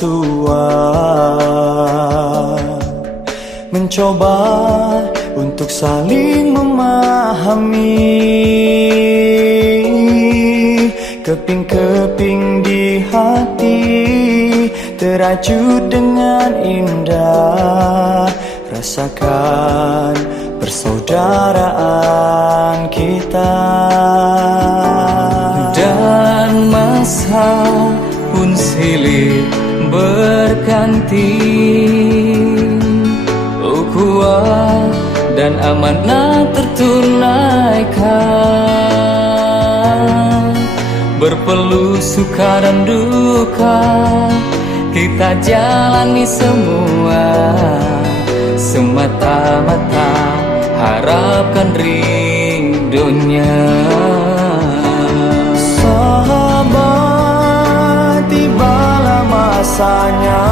bersua, mencoba untuk saling memahami. Keping-keping di hati terajut dengan indah. Rasakan persaudaraan kita. Dan masa pun silih berganti, ukhuwah dan amanah tertunaikan. Berpeluh suka dan duka, kita jalani semua. Semata-mata harapkan rindunya. Sahabat, tibalah masanya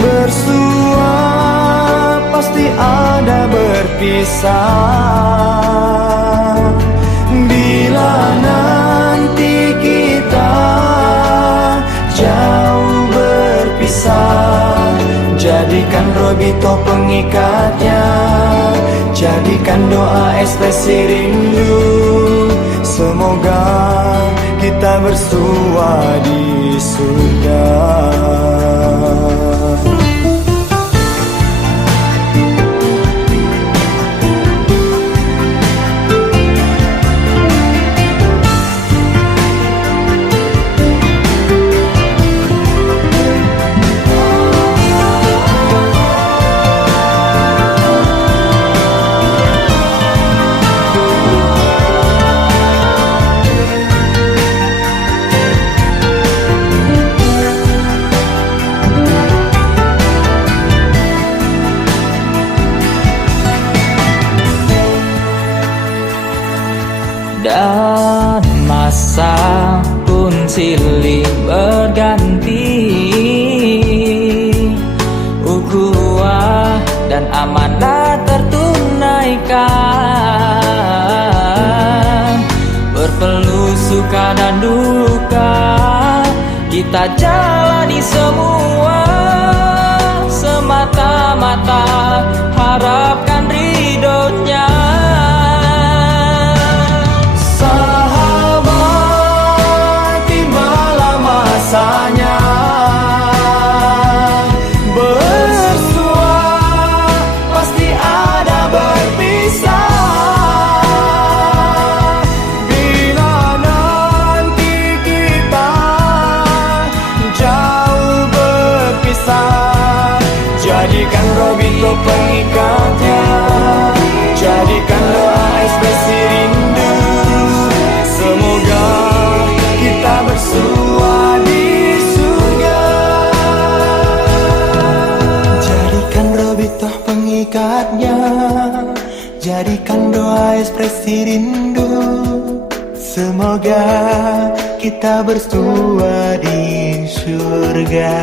bersua, pasti ada berpisah. Bila nanti kita jauh berpisah, jadikan Robito pengikatnya, jadikan doa ekspresi rindu. Semoga kita bersua di surga. Dan masa pun silih berganti, ukhuwah dan amanah tertunaikan. Berpeluh suka dan duka, kita jalani semua. Semata-mata harapkan ridhonya. Masanya bersua, pasti ada berpisah. Bila nanti kita jauh berpisah, jadikan Robito pengikatnya, jadikan doa ekspresi rindu. Semoga kita bersua di surga. Jadikan Robito pengikatnya, jadikan doa ekspresi rindu. Semoga kita bersua di surga.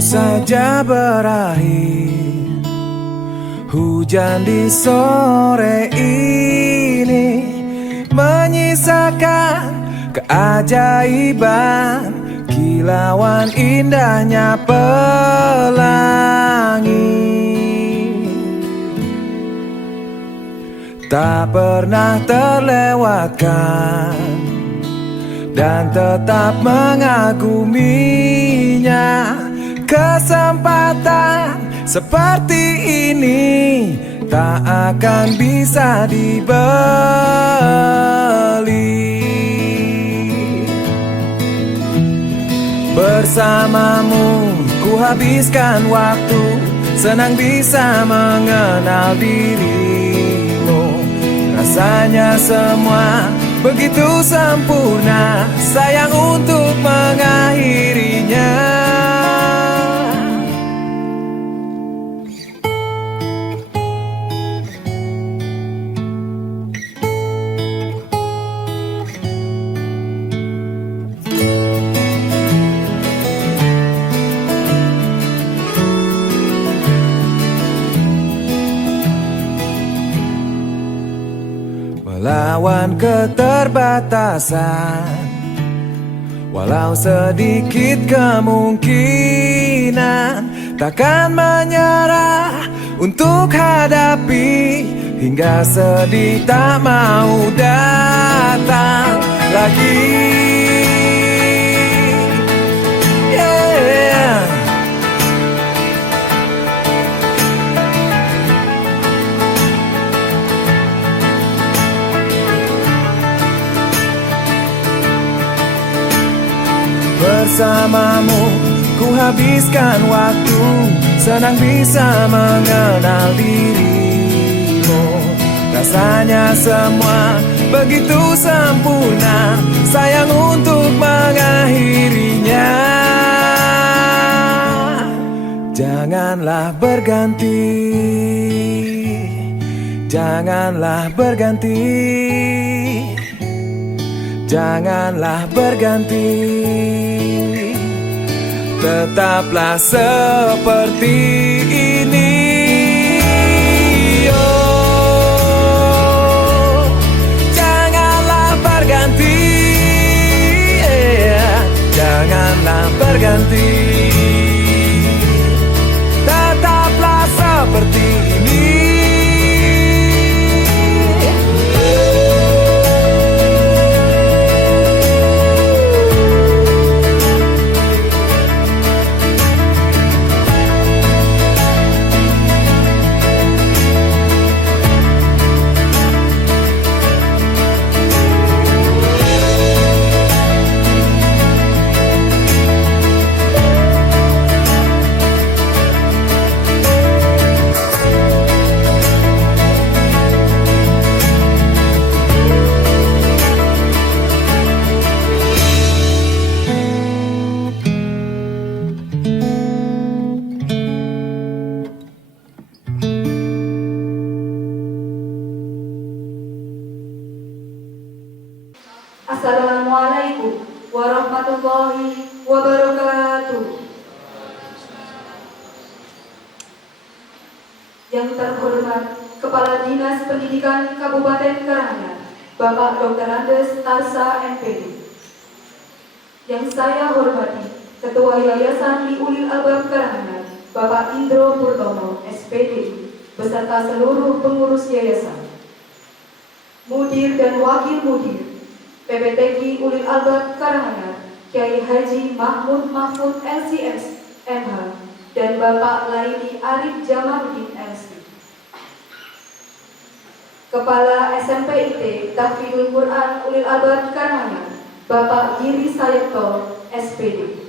Saja berakhir hujan di sore ini, menyisakan keajaiban kilauan indahnya pelangi. Tak pernah terlewatkan dan tetap mengaguminya. Kesempatan seperti ini tak akan bisa dibeli. Bersamamu ku habiskan waktu, senang bisa mengenal dirimu. Rasa Rasanya semua begitu sempurna, sayang untuk mengakhirinya. Melawan keterbatasan, walau sedikit kemungkinan, takkan menyerah untuk hadapi, hingga sedih tak mau datang lagi. Yeah. Bersamamu ku habiskan waktu, senang bisa mengenal dirimu. Rasanya semua begitu sempurna, sayang untuk mengakhirinya. Janganlah berganti, janganlah berganti, janganlah berganti. Tetaplah seperti ini. Oh, janganlah berganti, janganlah berganti. Tetaplah seperti ini. Assalamualaikum warahmatullahi wabarakatuh. Yang terhormat Kepala Dinas Pendidikan Kabupaten Karanganyar, Bapak Dr. Andes Tarsa MPD. Yang saya hormati Ketua Yayasan Li Ulil Albab Karanganyar, Bapak Indro Purtomo SPD, beserta seluruh pengurus yayasan, mudir dan wakil mudir PPTQ Ulil Albab Karanganyar, Kiai Haji Mahmud Mahfud LCS MH, dan Bapak Laili Arif Jamaluddin MC. Kepala SMP IT Tahfidzul Quran Ulil Albab Karanganyar, Bapak Giri Sayekto SPD.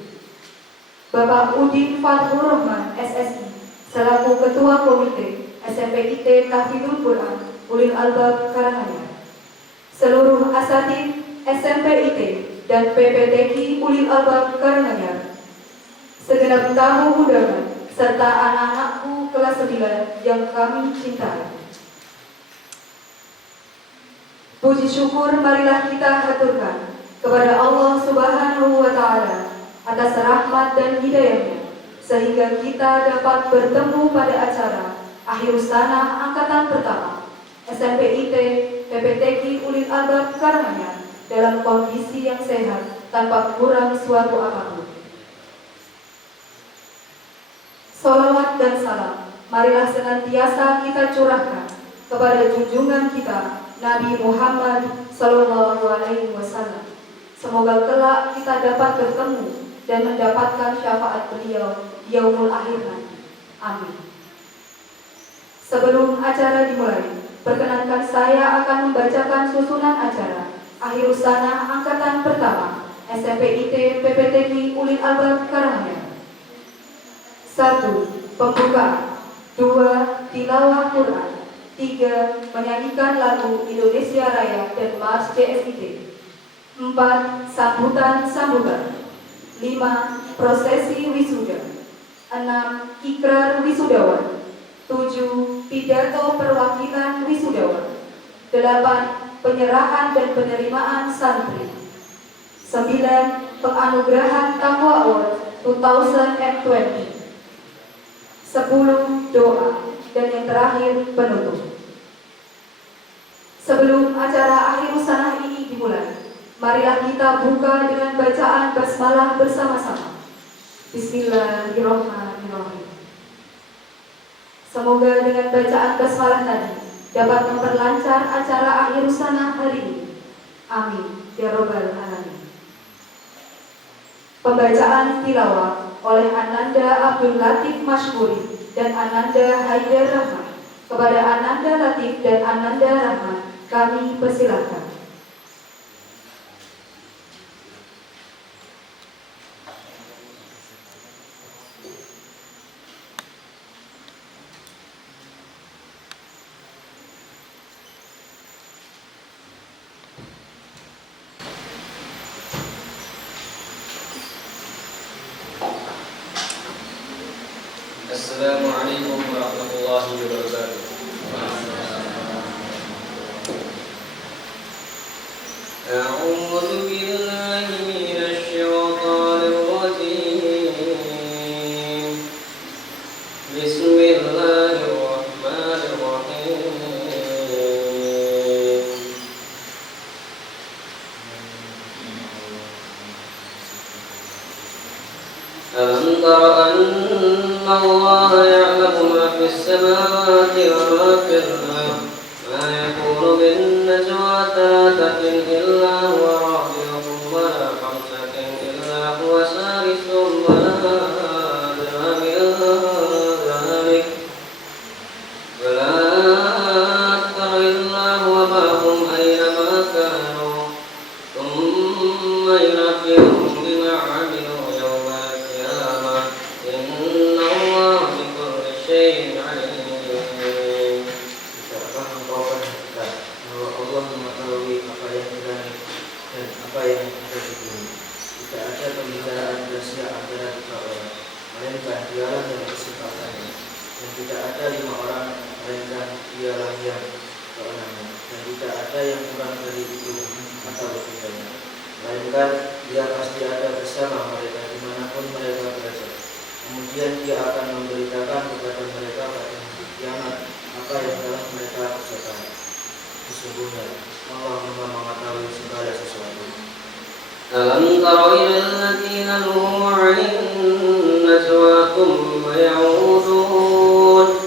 Bapak Udin Fathur Rahman SSI, selaku Ketua Komite SMP IT Tahfidzul Quran Ulil Albab Karanganyar. Seluruh asatid SMP IT dan PPTQ Ulil Albab Karanganyar, segenap tamu undangan, serta anak-anakku kelas 9 yang kami cintai. Puji syukur marilah kita haturkan kepada Allah Subhanahu wa Ta'ala atas rahmat dan hidayahnya, sehingga kita dapat bertemu pada acara Akhirus Sanah Angkatan Pertama SMP IT PPTQ Ulil Albab Karanganyar dalam kondisi yang sehat tanpa kurang suatu apapun. Salawat dan salam marilah senantiasa kita curahkan kepada junjungan kita Nabi Muhammad SAW. Semoga kelak kita dapat bertemu dan mendapatkan syafaat beliau di yaumul akhir nanti. Amin. Sebelum acara dimulai, perkenankan saya akan membacakan susunan acara Akhirus Sanah Angkatan Pertama SMP IT PPTQ Ulil Albab Karanganyar. 1. Pembukaan. 2. Tilawah Quran. 3. Menyanyikan lagu Indonesia Raya dan Mars JSID. 4. Sambutan-sambutan. 5. Prosesi wisuda. 6. Ikrar wisudawan. 7. Pidato perwakilan wisudawan. 8. Penyerahan dan penerimaan santri. 9. Penganugerahan Taqwa Award 2020. 10. Doa. Dan yang terakhir, penutup. Sebelum acara akhir usanah ini dimulai, marilah kita buka dengan bacaan basmalah bersama-sama. Bismillahirrahmanirrahim. Semoga dengan bacaan basmalah tadi dapat memperlancar acara akhir usanah hari ini. Amin ya robbal alamin. Pembacaan tilawah oleh Ananda Abdul Latif Mashmuri dan Ananda Haidar Rahman. Kepada Ananda Latif dan Ananda Rahman kami persilahkan. Assalamualaikum warahmatullahi wabarakatuh. A'udzu billahi minasy syaithanir rajim. Bismillahirrahmanirrahim. Alam tara anna Allah ya'lamu ma fis samawati wa ma fil ardh. Ma yakunu min najwa thalathatin illa huwa rabi'uhum wa la khamsatin illa huwa sadisuhum wa la adna min dhalik wa la akthara illa huwa ma'ahum aynama kanu thumma yunabbi'uhum bima 'amilu yawmal qiyamah. Inna Allah bikulli syai'in 'alim. Bisakah engkau berkata bahwa Allah mengetahui apa yang di langit dan apa yang ada di bumi? Tidak ada pembicaraan rahasia antara dua orang, melainkan dialah yang bersifatnya. Dan tidak ada 5 orang, melainkan dialah yang keenamnya. Dan tidak ada yang kurang dari itu atau lebih banyak, melainkan dia pasti ada bersama mereka dimanapun mereka berada. Kemudian dia akan memberitakan kepada mereka pada hari kiamat apa yang telah mereka kerjakan. Sesungguhnya Allah Maha mengetahui segala sesuatu. Alam tara ilal ladzina nuhu 'anil najwa thumma ya'udun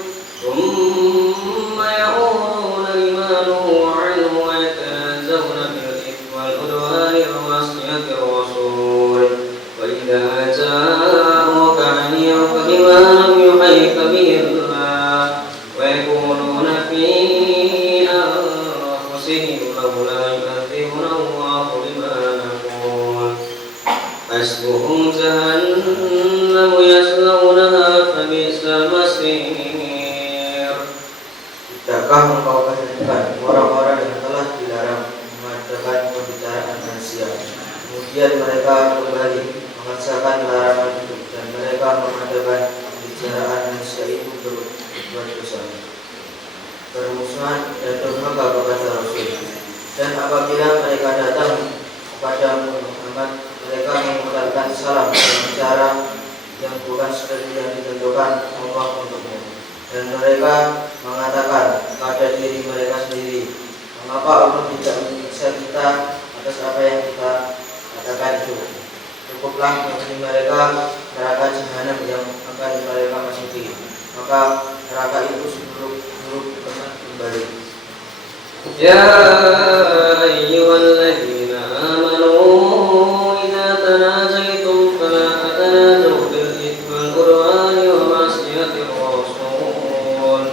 lima nuhu 'anhu wa yatanazawna bil ithmi wal 'udwani wa ma'siyatir rasul. Wa idza ja'uka 'an yu'minu bima lam yuhayyika bihi Allah wa yaquluna fi anfusihim laula yu'adzibuna Allahu bima naqul. Hasbuhum jahannamu yaslawnaha fabi'sal masir. Tidakkah engkau kehendakkan orang-orang yang telah dilarang mengadakan pembicaraan rahasia, kemudian mereka kembali mengerjakan larangan itu, dan mereka mengadakan pembicaraan rahasia itu berbuat dosa, bermusuhan dan durhaka kepada Rasul. Dan apabila mereka datang kepada Muhammad, mereka mengucapkan salam dengan cara yang bukan seperti yang ditentukan Allah untukmu. Dan mereka mengatakan pada diri mereka sendiri, mengapa Allah tidak menyiksa kita atas apa yang kita katakan itu? Cukuplah bagi mereka neraka jahanam yang akan mereka masuki, maka neraka itu seburuk-buruk tempat kembali. Ya ayyuhalladzina amanu idza tanajaitum fala tatanajaw bil ithmi wal 'udwani wa ma'siyatir rasul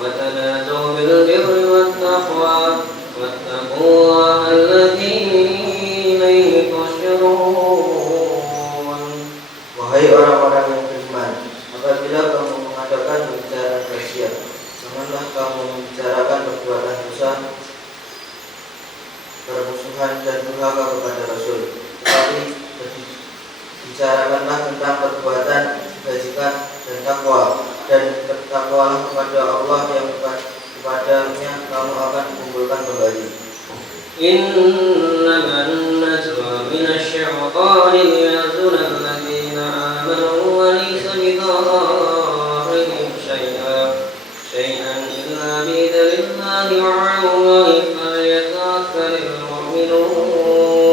wa tanajaw bil birri wat taqwa wattaqullaha alladzi ilayhi tusyurun. Wahai orang-orang yang beriman, apabila kamu mengadakan pembicaraan rahasia, janganlah kamu bicara bertakwalah kepada Allah yang kepadanya kamu akan dikumpulkan kembali. Innaman najwa minasyaitonir liyahzuna alladziina aamanu wa laysa bidarrihim syai'an illa biidhnillahi wa 'ala Allahi falyatawakkalul mu'minuun.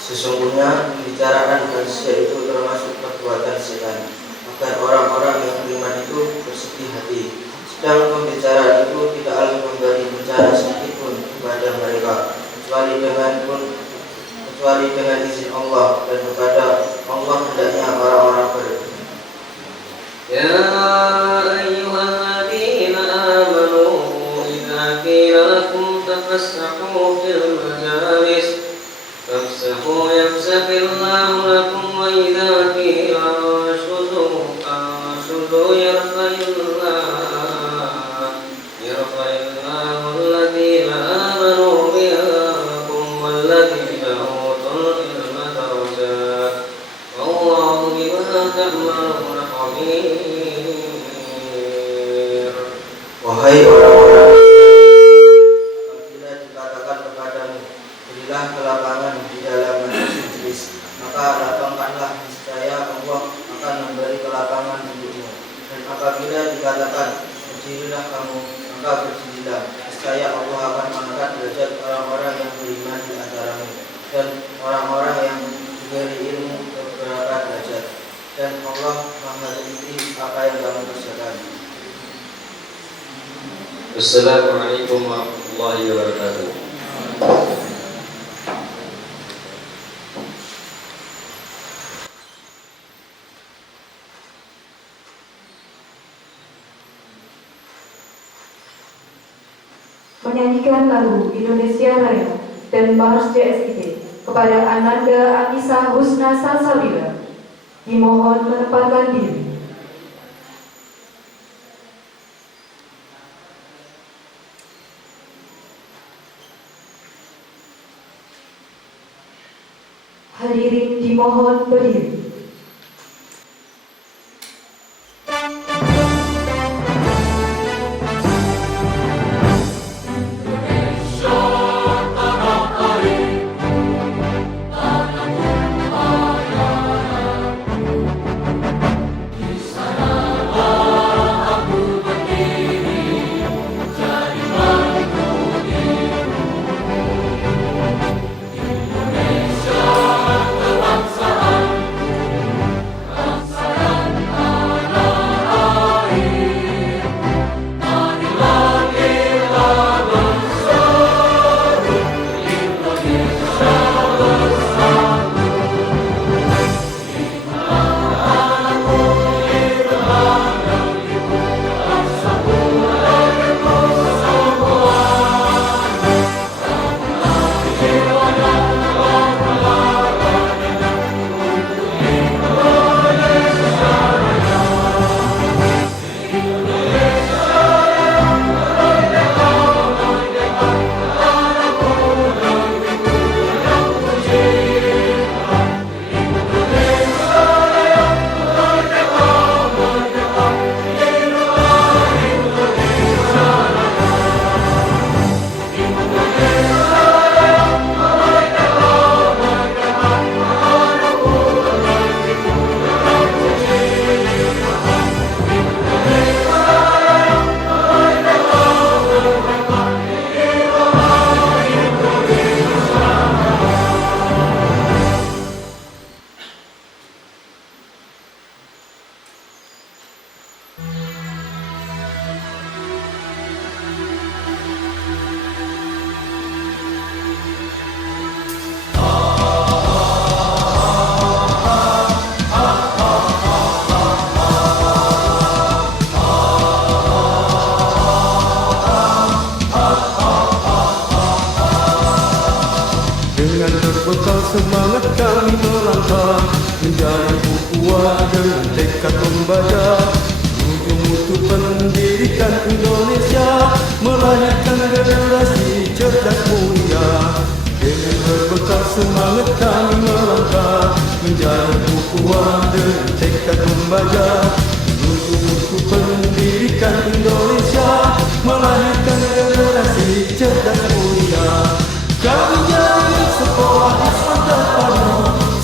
Sesungguhnya pembicaraan manusia itu termasuk perbuatan setan, agar orang-orang yang beriman itu bersedih hati. Sedang pembicaraan itu tidaklah memberi bencana sedikit pun kepada mereka, kecuali dengan izin Allah, dan kepada Allah hendaknya orang-orang beriman. Ya ayyuhalladzina amanu idza qila lakum tafassahu fil majalis fafsahu yafsahillahu lakum wa idza qila anshuzu yarfa'illahu alladzina amanu minkum walladzina utul ilma darajat wallahu bima ta'maluna khabir. Wahai orang-orang, apabila dikatakan kepadamu, berilah kelapangan di dalam majelis, maka lapangkanlah, niscaya Allah akan memberi kelapangan untukmu. Dan apabila dikatakan berdirilah kamu, maka berdirilah, niscaya Allah akan mengangkat derajat orang-orang yang beriman di antaramu dan orang-orang yang diberi ilmu beberapa derajat. Dan Allah Maha Teliti apa yang kamu kerjakan. Assalamualaikum warahmatullahi wabarakatuh. Menyanyikan lagu Indonesia Raya dan Mars JSID kepada Ananda Anissa Husna Salsabila. Dimohon menempatkan diri. Hadirin dimohon berdiri. semangat kami melangkah menjadi ukhuwah dengan tekad membaca menuju mutu pendidikan Indonesia, melahirkan generasi cerdas mulia. Dengan berbekal semangat kami melangkah menjadi ukhuwah dengan tekad membaca menuju mutu pendidikan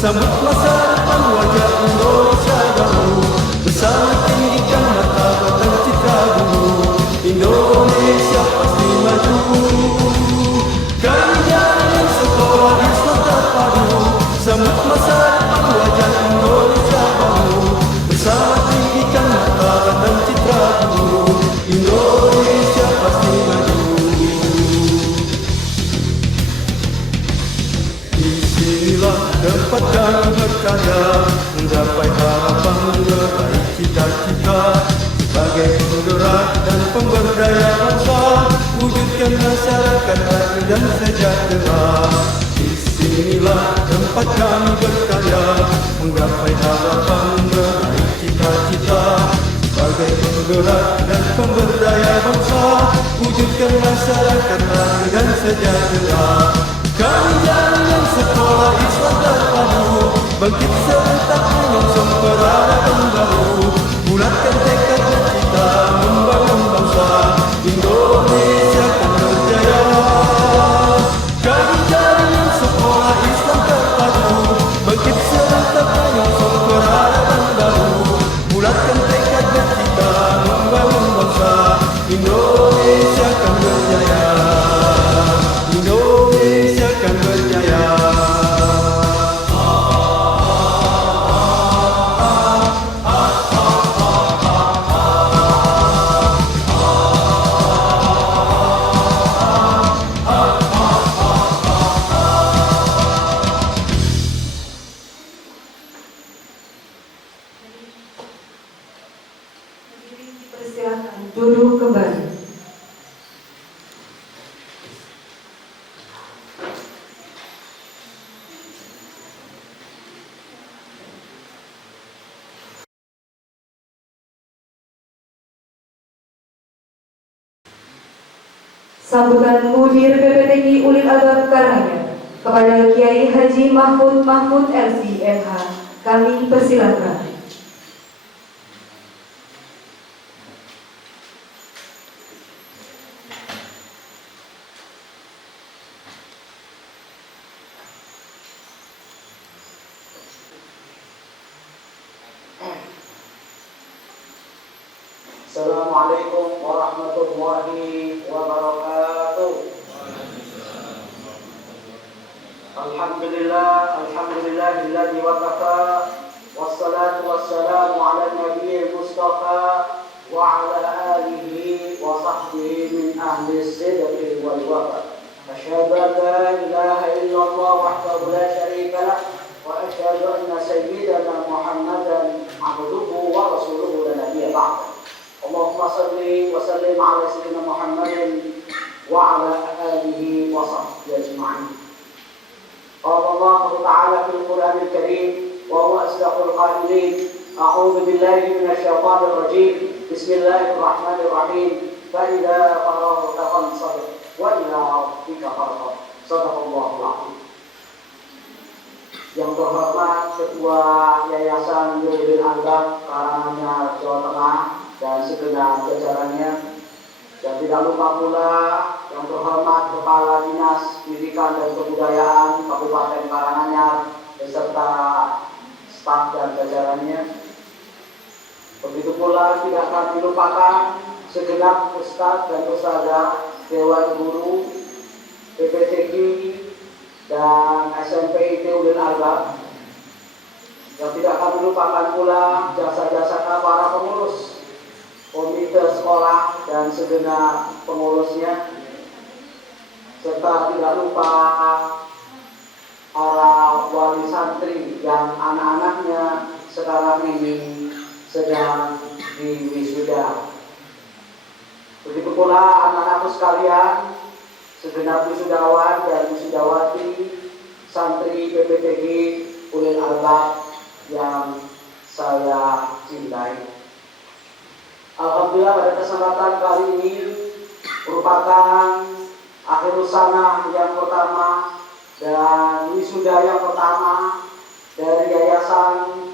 sambut masa depan wajah Indonesia baru, bersama tinggikan martabat citra bumi, Indonesia pasti maju. Kami jalan sekolah Islam terpadu, sambut masa depan wajah Indonesia baru, bersama tinggikan martabat citra bumi, Indonesia pasti maju. Disinilah tempat kami berkarya, mencapai harapan meraih cita-cita, sebagai penggerak dan pemberdaya bangsa, wujudkan masyarakat adil dan sejahtera. Disinilah tempat kami berkarya, menggapai harapan meraih cita-cita, sebagai penggerak dan pemberdaya bangsa, wujudkan masyarakat adil dan sejahtera. Kami jalan sekolah Islam terpadu, bangkit serentak menyongsong peradaban baru, bulatkan tekad dan cita membangun bangsa, Indonesia akan berjaya. Kami jalan sekolah Islam terpadu, bangkit serentak menyongsong peradaban baru, bulatkan tekad dan cita membangun bangsa, Indonesia akan berjaya. Indonesia akan berjaya. Persilakan duduk kembali. Sambutan Mudir PPTI Ulil Albab Karanganyar kepada Kiai Haji Mahfud LC MH, kami persilakan. Assalamualaikum warahmatullahi wabarakatuh. Alhamdulillahilladzi wakafa, wassalatu wassalamu ala nabiyil mustafa wa ala alihi wa sahbihi min ahli sidqi wal wafa. Asyhadu an la ilaha illallah wahdahu la syarika lah wa asyhadu anna sayyidana Muhammadan abduhu wa rasuluhu la nabiyya ba'da. Allahumma salli wa sallim ala sayyidina Muhammadin wa ala alihi wa sahbihi ajma'in. Qala Allah Ta'ala fil Qur'anil Karim wa huwa asdaqul qailin. A'udzu billahi minasy syaithanir rajim. Bismillahirrahmanirrahim. Fa idza faragta fansab wa ila rabbika farghab. Shadaqallahul 'azim. Yang terhormat Ketua Yayasan Nurul Albab Karanganyar Jawa Tengah dan segenap jajarannya, dan tidak lupa pula yang terhormat Kepala Dinas Pendidikan dan Kebudayaan Kabupaten Karanganyar beserta staf dan jajarannya. Begitu pula tidak akan dilupakan segenap ustadz dan ustadzah, Dewan Guru, PPTQ dan SMP Ulil Albab. Yang tidak akan dilupakan pula jasa-jasa para pengurus komite sekolah dan segenap pengurusnya, serta tidak lupa para wali santri yang anak-anaknya sekarang ini sedang diwisuda. Begitu pula anak-anakku sekalian, segenap wisudawan dan wisudawati santri PPTG Ulil Albab yang saya cintai. Alhamdulillah pada kesempatan kali ini merupakan akhir sana yang pertama dan wisuda yang pertama dari Yayasan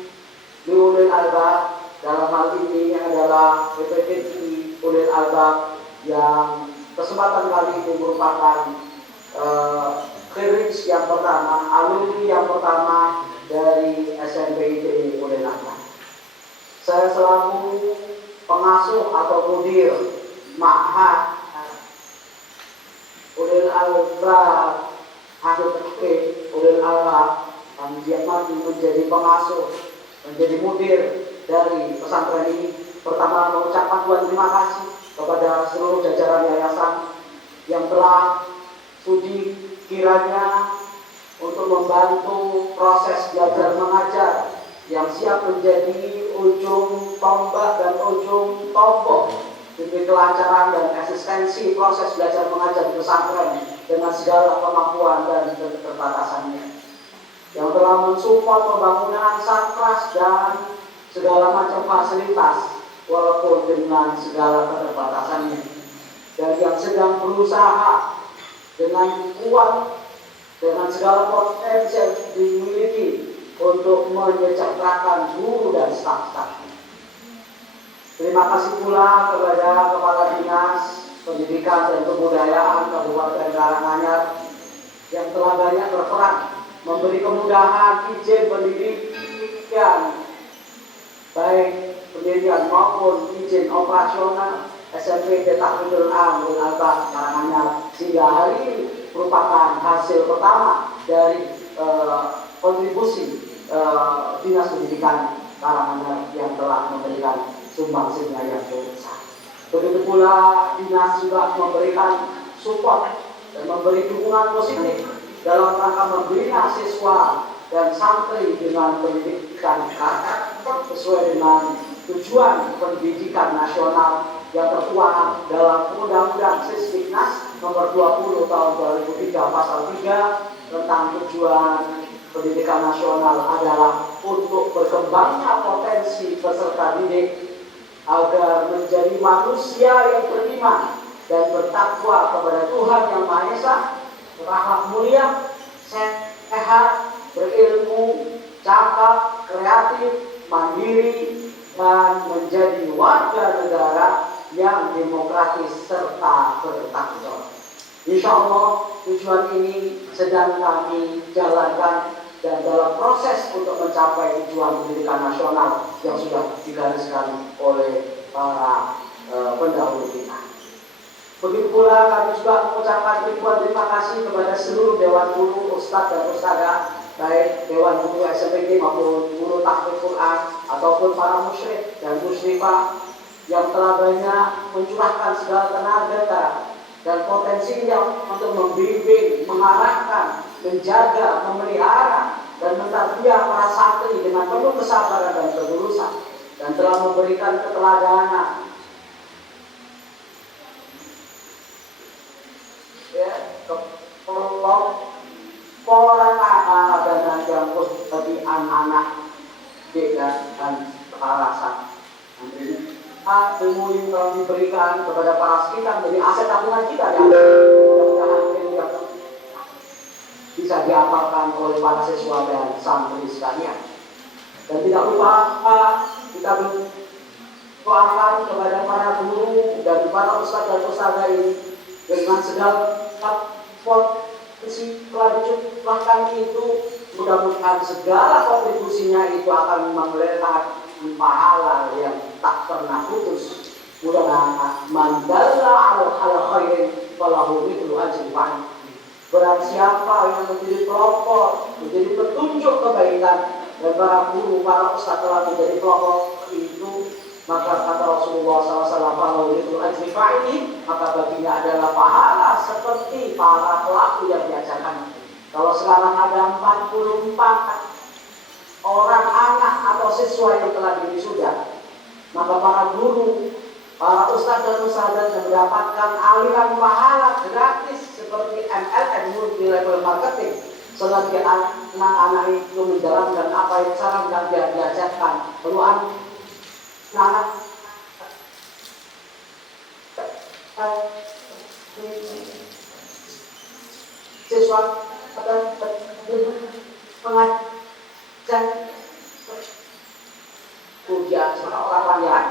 Nurul Albab. Dalam hal ini adalah PPTI Ulil Albab yang kesempatan kali ini merupakan kherij yang pertama, alumni yang pertama dari atau mudir ma'had ulil albab hadut ulil albab dia mati menjadi pengasuh, menjadi mudir dari pesantren ini. Pertama mengucapkan terima kasih kepada seluruh jajaran yayasan yang telah sudi kiranya untuk membantu proses belajar mengajar yang siap menjadi ujung tombak dan ujung tombol demi kelancaran dan eksistensi proses belajar mengajar di pesantren dengan segala kemampuan dan keterbatasannya, yang telah mensupport pembangunan satras dan segala macam fasilitas walaupun dengan segala keterbatasannya, dan yang sedang berusaha dengan kuat dengan segala potensi yang dimiliki untuk menyejahterakan guru dan staf-stafnya. Terima kasih pula kepada Kepala Dinas Pendidikan dan Kebudayaan Kabupaten Karanganyar yang telah banyak berperan memberi kemudahan izin pendidikan, baik pendidikan maupun izin operasional SMP Tahfidul Amul Albab Karanganyar, sehingga hari ini merupakan hasil pertama dari kontribusi Dinas Pendidikan Karanganyar yang telah memberikan sumbangsihnya yang cukup besar. Begitu pula Dinas juga memberikan support dan memberi dukungan positif dalam rangka membina siswa dan santri dengan pendidikan sesuai dengan tujuan pendidikan nasional yang tertuang dalam Undang-Undang Sisdiknas Nomor 20 Tahun 2003 Pasal 3 tentang tujuan pendidikan nasional adalah untuk berkembangnya potensi peserta didik agar menjadi manusia yang beriman dan bertakwa kepada Tuhan Yang Maha Esa, berakhlak mulia, sehat, berilmu, cakap, kreatif, mandiri, dan menjadi warga negara yang demokratis serta bertanggung jawab. Insya Allah tujuan ini sedang kami jalankan dan dalam proses untuk mencapai tujuan pendidikan nasional yang sudah digariskan oleh para pendahulu kita. Begitu pula kami juga mengucapkan ribuan terima kasih kepada seluruh Dewan Guru, Ustadz dan Ustadzah, baik Dewan Guru SMPG maupun Guru Tahfidz Quran ataupun para musyrik dan musyrifah yang telah banyak mencurahkan segala tenaga dan potensinya untuk membimbing, mengarahkan, menjaga, memelihara, dan mentarbiyah para santri dengan penuh kesabaran dan ketulusan, dan telah memberikan keteladanan orang anak dan yang bagi anak-anak dan para santri. Ilmu yang telah diberikan kepada para sekitar menjadi aset tabungan kita ya. Mudah-mudahan bisa diamalkan oleh para siswa dan santri sekalian. Dan tidak lupa kita berdoakan kepada para guru dan para ustadz dan ustadzah ini dengan segala potensi telah dicurahkan itu, mudah-mudahan segala kontribusinya itu akan memberikan pahala yang tak pernah putus. Mudah-mudahan mandalla ala khairin falahu mithlu ajri fa'il. Barang siapa yang menjadi pelopor, menjadi petunjuk kebaikan, dan para guru, para ustaz telah menjadi pelopor itu, maka kata Rasulullah SAW, falahu mithlu ajri fa'il, maka baginya adalah pahala seperti para pelaku yang diajarkan. Kalau sekarang ada 44 orang anak atau siswa yang telah diwisuda, maka para guru, para ustadz dan ustadzah yang mendapatkan aliran pahala gratis seperti MLM, multi level marketing, selagi anak-anak itu menjalankan apa yang cara yang dia diajarkan. Lalu anak siswa pengajar ujian orang yang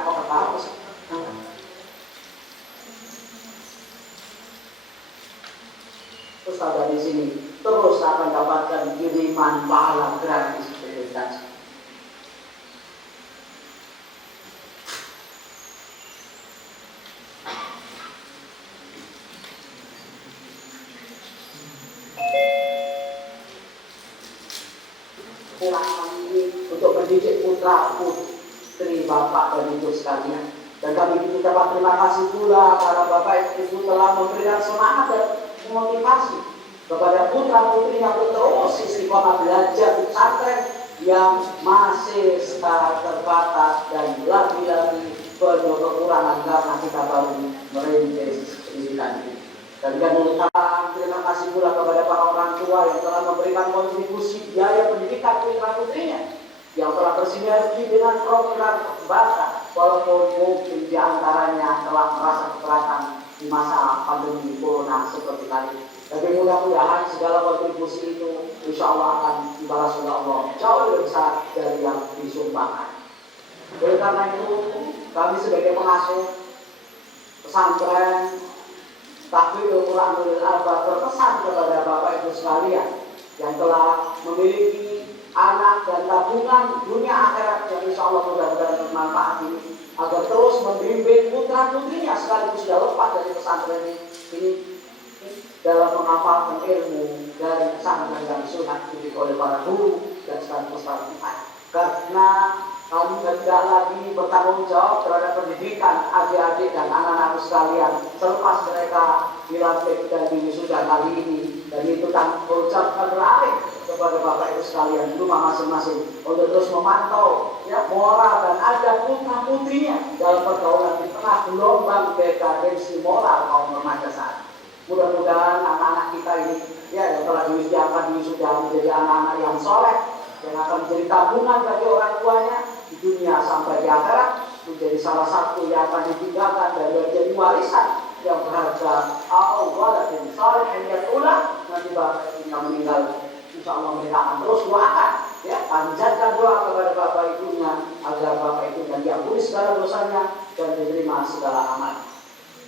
ustaz di sini terus akan dapatkan kiriman pahala gratis dari tadi. kami ini untuk mendidik putra putri Bapak dan Ibu sekalian. Dan kami mengucapkan terima kasih pula para Bapak Ibu telah memberikan semangat dan motivasi kepada putra putrinya untuk terus istiqomah belajar di pesantren yang masih secara terbatas dan lagi-lagi penuh kekurangan karena kita baru merintis pendidikan ini. Dan kami mengucapkan terima kasih pula kepada para orang tua yang telah memberikan kontribusi biaya pendidikan putra putrinya, yang telah bersinergi dengan program Bakat, walaupun mungkin diantaranya telah merasa keberatan di masa pandemi corona seperti kali. Tapi mudah-mudahan segala kontribusi itu insya Allah akan dibalas oleh Allah jauh lebih besar dari yang disumbangkan. Oleh karena itu, kami sebagai pengasuh pesantren Tahfidzul Quranul Albab berpesan kepada Bapak Ibu sekalian yang telah memiliki anak dan tabungan dunia akhirat yang insya Allah mudah-mudahan bermanfaat ini, agar terus membimbing putra putrinya sekaligus sudah lepas dari pesantren ini dalam menghafalkan ilmu dari pesantren yang sudah dididik oleh para guru dan sekaligus para ulama. Karena kami tidak lagi bertanggung jawab terhadap pendidikan adik-adik dan anak-anak sekalian selepas mereka dilantik dan diwisuda kali ini, dan itu tanggung jawab beralih kepada Bapak Ibu sekalian di rumah masing-masing untuk terus memantau ya moral dan adab putra putrinya dalam pergaulan di tengah gelombang dekadensi moral kaum remaja saat. Mudah-mudahan anak-anak kita ini ya yang telah diusiakan sudah menjadi anak-anak yang soleh, yang akan menjadi tabungan bagi orang tuanya di dunia sampai di akhirat, menjadi salah satu yang akan ditinggalkan dan menjadi warisan yang berharga. Allah dan soleh yang ulah nanti Bapak Ibunya meninggal, insya Allah mereka akan terus doakan ya, panjatkan doa kepada Bapak Ibunya agar Bapak Ibunya diampuni segala dosanya dan diterima segala amal.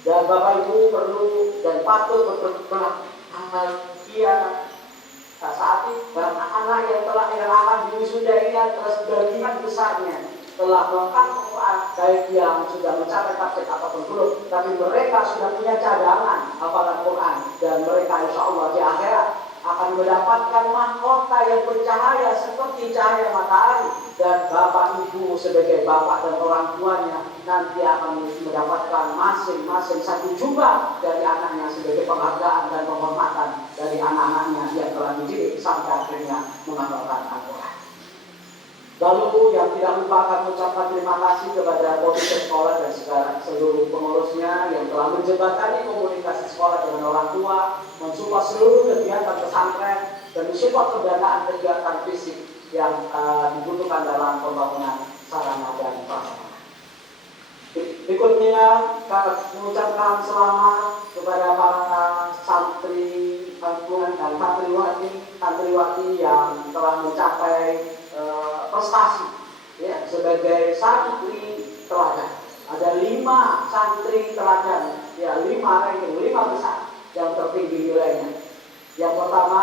Dan Bapak Ibu perlu dan patut berbahagia saat ini anak-anak yang akan diwisuda ini terus bagian besarnya telah melakukan Quran, baik yang sudah mencapai tafsir ataupun belum, tapi mereka sudah punya cadangan hafalan Quran, dan mereka insya Allah di akhirat akan mendapatkan mahkota yang bercahaya seperti cahaya matahari, dan Bapak Ibu sebagai bapak dan orang tuanya nanti akan mendapatkan masing-masing satu jubah dari anaknya sebagai penghargaan dan penghormatan dari anak-anaknya yang telah dididik sampai akhirnya menghafalkan Al-Quran. Lalu yang tidak lupa akan mengucapkan terima kasih kepada komite sekolah dan seluruh pengurusnya yang telah menjembatani komunikasi sekolah dengan orang tua, mensupport seluruh kegiatan pesantren, dan mensupport kegiatan fisik yang dibutuhkan dalam pembangunan sarana dan prasarana. Berikutnya kami mengucapkan selamat kepada para santri dan santriwati yang telah mencapai prestasi ya, sebagai santri teladan. Ada 5 santri teladan ya, 5 ranking, 5 besar yang tertinggi nilainya. Yang pertama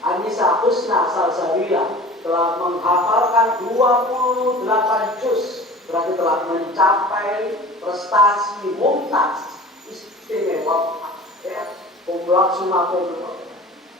Anissa Husna Salsabila telah menghafalkan 28 juz, berarti telah mencapai prestasi mumtaz istimewa ya, kumlot summa cum laude.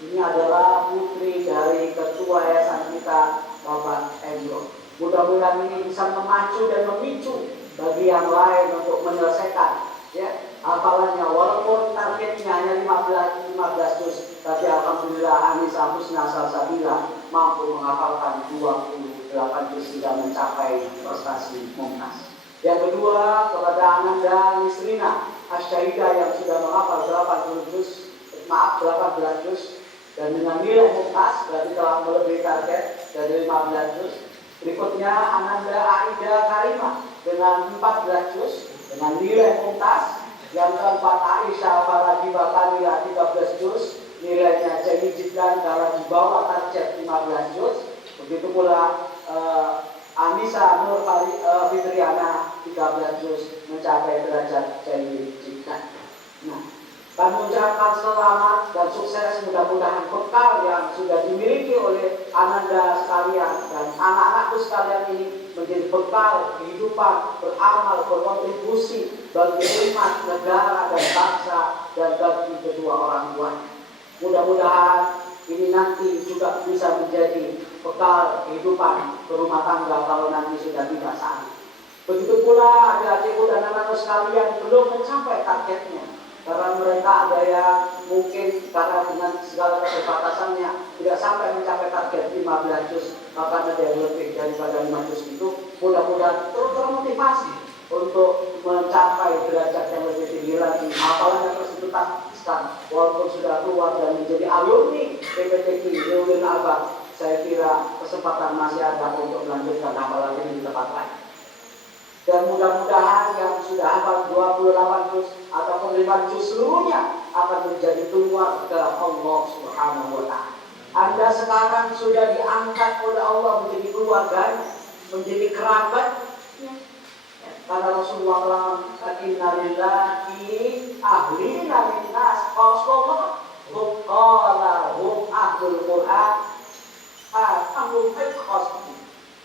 Ini adalah putri dari ketua yayasan kita, Bapak Endro. Mudah-mudahan ini bisa memacu dan memicu bagi yang lain untuk menyelesaikan ya hafalannya, walaupun targetnya hanya 15 juz, tapi alhamdulillah Anissa Husna Salsabila mampu menghafalkan 28 juz hingga mencapai prestasi mumtaz. Yang kedua kepada Ananda Nisrina Asyaida yang sudah menghafal 18 juz dan dengan nilai mumtaz, berarti telah melebihi target dari 15 juz. Berikutnya Ananda Aida Karimah dengan 14 juz dengan nilai mumtaz. Yang keempat Aisyah Faradiba Kamila 13 juz, nilainya jadi dan karena di bawah target 15 juz. Begitu pula Anissa Nur Fitriana 13 juz mencapai derajat jadi. Nah, kami mengucapkan selamat dan sukses, mudah-mudahan bekal yang sudah dimiliki oleh Ananda sekalian dan anak-anakku sekalian ini menjadi bekal kehidupan, beramal, berkontribusi bagi umat, negara, dan bangsa, dan bagi kedua orang tuanya. Mudah-mudahan ini nanti juga bisa menjadi bekal kehidupan berumah tangga kalau nanti sudah tiba saat. Begitu pula adik-adikku dan anak-anak sekalian belum mencapai targetnya. Karena mereka ada yang mungkin karena dengan segala keterbatasannya tidak sampai mencapai target 15 juz, maka ada yang lebih daripada 5 juz itu. Mudah-mudahan terus termotivasi untuk mencapai derajat yang lebih tinggi lagi. Hafalannya terus ditetapkan walaupun sudah keluar dan menjadi alumni PPTQ Nurul Albab. Saya kira kesempatan masih ada untuk melanjutkan hafalan ini di tempat lain. Dan mudah-mudahan yang sudah hafal 28 juz ataupun 5 juz seluruhnya akan menjadi keluar ke Allah Subhanahu wa Ta'ala. Anda sekarang sudah diangkat oleh Allah menjadi keluarganya, menjadi kerabatnya. Karena Rasulullah mengatakan inna lillahi ahlina minnas qasqala hum qala hum ahlul Qur'an ahlul fiqh.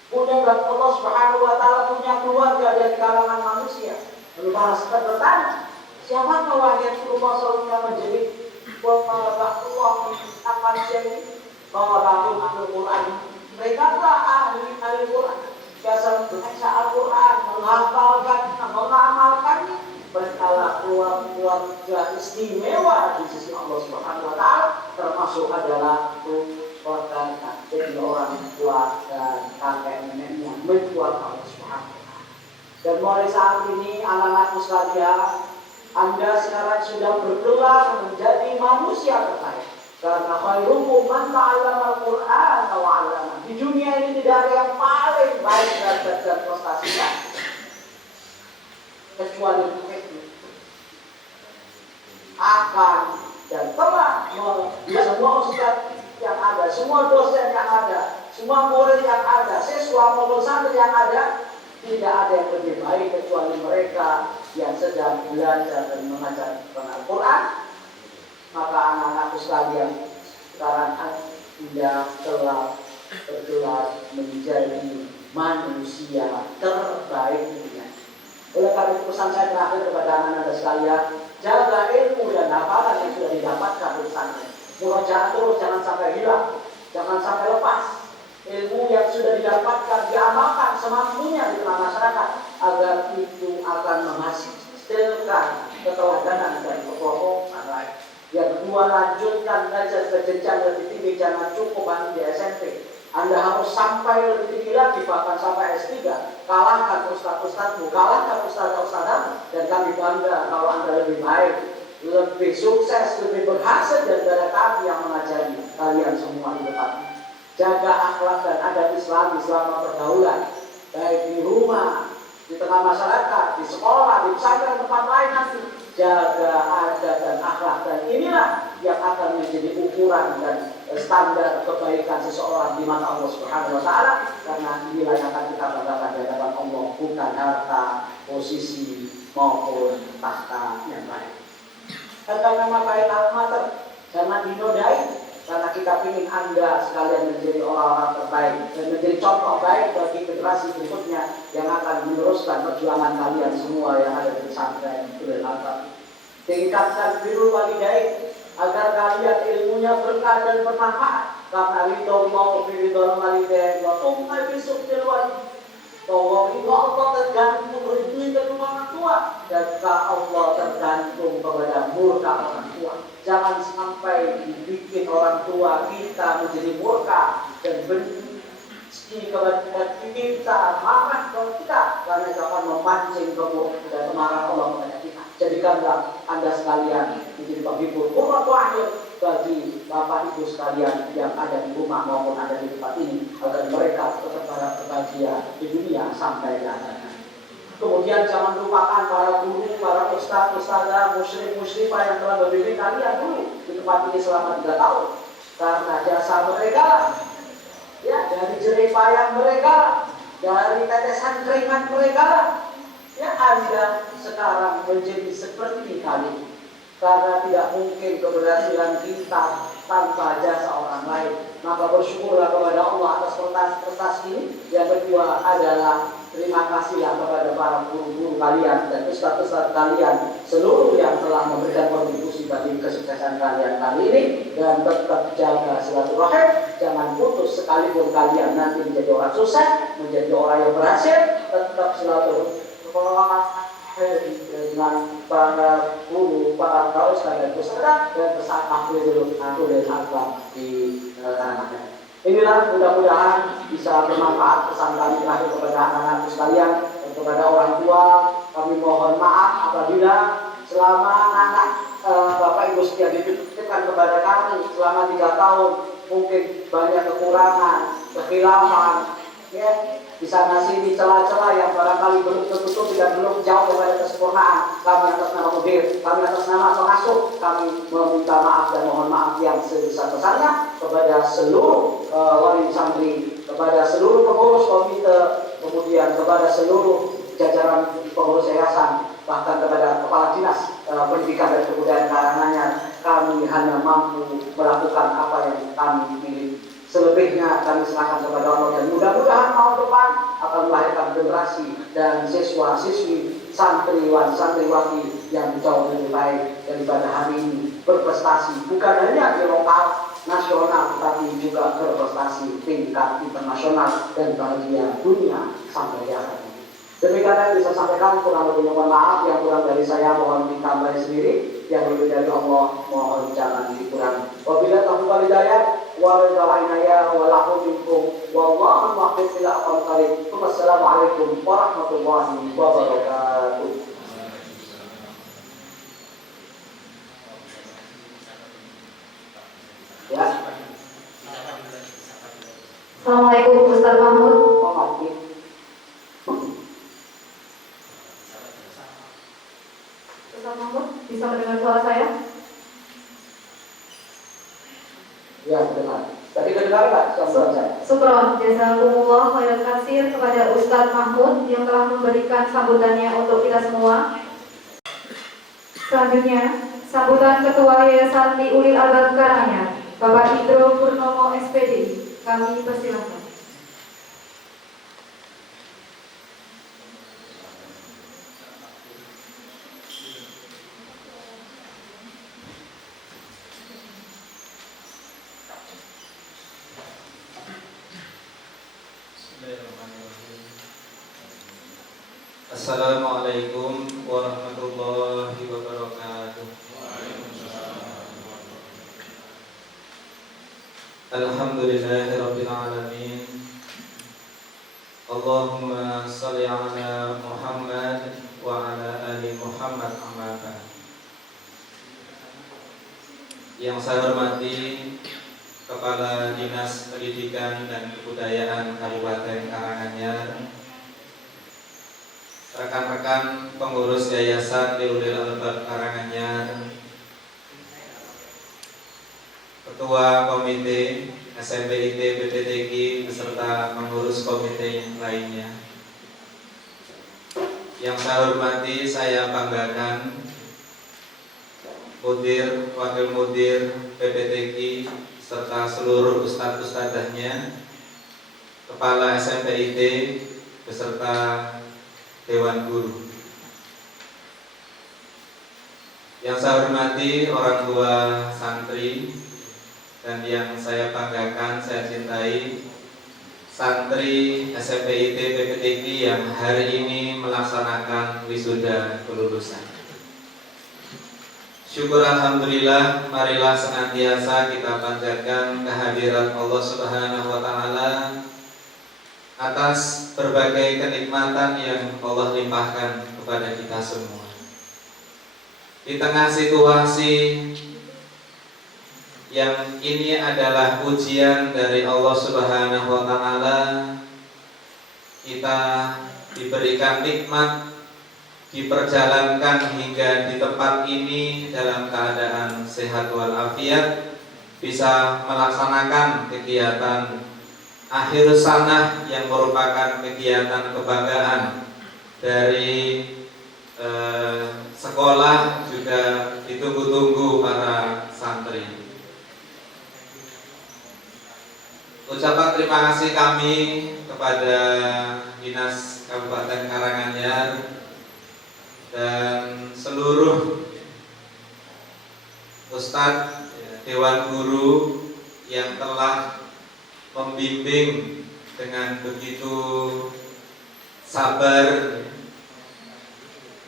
Punya Allah Subhanahu wa Ta'ala punya keluarga dari kalangan manusia. Lalu bahasa bertanya, siapa wahai Rasulullah SAW yang menjadi Allah akan jadi bahwa Al-Quran? Mereka lah ahli Al-Quran. Biasa membaca Al-Quran, menghafalkan, mengamalkannya. Mereka lah keluarga istimewa di sisi Allah Subhanahu wa Ta'ala, termasuk adalah keluarga jadi orang tua dan kakek neneknya menjual Allah Subhanahu wa Ta'ala. Dan mulai saat ini anak-anakku sekalian, Anda sekarang sudah bergelar menjadi manusia terbaik. Karena khairukum man ta'allama al-Qur'an wa 'allama. Di dunia ini tidak ada yang paling baik dan prestasinya kecuali itu. Akan dan telah semua ustaz yang ada, semua dosen yang ada, semua murid yang ada, siswa maupun santri yang ada, tidak ada yang lebih baik kecuali mereka yang sedang belajar dan mengajar Al-Quran. Maka anak-anakku sekalian, sekarang Anda telah bergelar menjadi manusia terbaik di dunia. Oleh karena itu pesan saya terakhir kepada anak-anak sekalian, jaga ilmu dan hafalan yang sudah didapatkan di pesantren. Murojaah terus, jangan sampai hilang, jangan sampai lepas. Ilmu yang sudah didapatkan diamalkan semampunya di tengah masyarakat agar itu akan menghasilkan keteladanan dan kekompakan lain. Yang kedua, lanjutkan belajar ke jenjang lebih tinggi, jangan cukup hanya di SMP. Anda harus sampai lebih tinggi lagi, bahkan sampai S3. Kalahkan ustaz-ustazmu, kalahkan ustaz-ustazmu, dan kami bangga kalau Anda lebih baik, lebih sukses, lebih berhasil daripada kami yang mengajari kalian semua di depan. Jaga akhlak dan adab Islam selama pergaulan, baik di rumah, di tengah masyarakat, di sekolah, di pesantren, tempat lain nanti. Jaga adab dan akhlak, dan inilah yang akan menjadi ukuran dan standar kebaikan seseorang di mata Allah Subhanahu wa Ta'ala. Karena inilah yang akan kita banggakan di hadapan Allah, bukan harta, posisi maupun tahta yang lain. Atau nama baik al-mater, jangan dinodai. Karena kita ingin Anda sekalian menjadi orang-orang terbaik dan menjadi contoh baik bagi generasi berikutnya yang akan meneruskan perjuangan kalian semua yang ada di pesantren Nurul Albab. Tingkatkan birrul walidain agar kalian ilmunya berkah dan bermanfaat. Karena ridho mau ridho walidain wa umma bisuktil walidain. Bahwa ridho Allah tergantung ridho kedua orang tua, dan Allah tergantung kepada murka orang tua. Jangan sampai dibikin orang tua kita menjadi murka dan benci kepada kita, marah kepada kita, karena itu akan memancing kemurkaan dan kemarahan Allah kepada kita. Jadikanlah Anda sekalian menjadi penghibur qurratu a'yun bagi Bapak Ibu sekalian yang ada di rumah maupun ada di tempat ini, agar mereka tetap berbahagia di dunia sampai di akhirat. Kemudian jangan lupakan para guru, para ustaz, ustazah, muslim, muslimah yang telah membimbing kalian dulu di tempat ini selama 3 tahun. Karena jasa mereka, ya, dari jerih payah mereka, dari tetesan keringat mereka, ya, Anda sekarang menjadi seperti kami. Karena tidak mungkin keberhasilan kita tanpa jasa orang lain. Maka bersyukurlah kepada Allah atas prestasi ini. Yang kedua adalah terima kasihlah kepada para guru-guru kalian dan ustaz-ustaz kalian seluruh yang telah memberikan kontribusi bagi kesuksesan kalian kali ini, dan tetap jaga silaturahim, jangan putus sekalipun kalian nanti menjadi orang sukses, menjadi orang yang berhasil, tetap silaturahim dengan para guru, para ustaz dan peserta dan peserta kulil akbar di tanah. Inilah mudah-mudahan bisa bermanfaat pesan kami terakhir kepada anak-anak sekalian dan kepada orang tua. Kami mohon maaf apabila selama anak Bapak Ibu setia dititipkan kepada kami selama 3 tahun mungkin banyak kekurangan, kekhilafan, ya, di sana sini celah-celah yang barangkali belum tertutup dan belum jauh daripada kesempurnaan. Kami atas nama mudir, kami atas nama pengasuh, kami meminta maaf dan mohon maaf yang sebesar-besarnya kepada seluruh wali santri, kepada seluruh pengurus komite, kemudian kepada seluruh jajaran pengurus yayasan, bahkan kepada kepala dinas pendidikan dan kebudayaan Karanganyar. Kami hanya mampu melakukan apa yang kami pilih. Selebihnya kami serahkan kepada Allah, dan mudah-mudahan tahun depan akan melahirkan generasi dan siswa-siswi, santriwan, santriwati yang jauh lebih baik daripada hari ini, berprestasi bukan hanya di lokal nasional tetapi juga berprestasi tingkat internasional dan bahagia dunia sampai di akhirat. Demikian yang bisa sampaikan, kurang lebih mohon maaf, yang kurang dari saya mohon ditambahi sendiri, yang lebih dari Allah mohon jangan dikurangi. Wabillahi taufiq wal hidayah wa ridha wa lahu minkum wallahu muwaffiq ila aqwamit thoriq. Wassalamualaikum warahmatullahi wabarakatuh. Ya. Assalamualaikum Ustaz Mahmud. Ustaz Mahmud, bisa mendengar suara saya? Ya, benar. Tadi kedengar nggak suara saya? Syukron, jazakumullah khairan katsir kepada Ustaz Mahmud yang telah memberikan sambutannya untuk kita semua. Selanjutnya, sambutan Ketua Yayasan Liulil Albab Karanganyar, Bapak Idro Purnomo SPD. Kami persilakan. Assalamualaikum warahmatullahi wabarakatuh. Alhamdulillahirabbil alamin. Allahumma shalli ala Muhammad wa ala ali Muhammad amma ba'd. Yang saya hormati Kepala Dinas Pendidikan dan Kebudayaan Kabupaten Karanganyar, rekan-rekan pengurus Yayasan Liulil Albab Karanganyar, Ketua Komite SMPIT PPTG beserta pengurus komite yang lainnya. Yang saya hormati, saya banggakan Mudir, Wakil Mudir PPTG serta seluruh ustadz-ustadzahnya, Kepala SMPIT beserta Dewan Guru. Yang saya hormati orang tua santri, dan yang saya banggakan, saya cintai, santri SMPIT PPTG yang hari ini melaksanakan wisuda kelulusan. Syukur alhamdulillah, marilah senantiasa kita panjatkan kehadiran Allah Subhanahu wa taala atas berbagai kenikmatan yang Allah limpahkan kepada kita semua. Di tengah situasi yang ini adalah ujian dari Allah Subhanahu wa taala, kita diberikan nikmat, diperjalankan hingga di tempat ini dalam keadaan sehat walafiat, bisa melaksanakan kegiatan akhir sanah yang merupakan kegiatan kebanggaan dari sekolah, juga ditunggu-tunggu para santri. Ucapan terima kasih kami kepada Dinas Kabupaten Karanganyar dan seluruh Ustadz, Dewan Guru yang telah membimbing dengan begitu sabar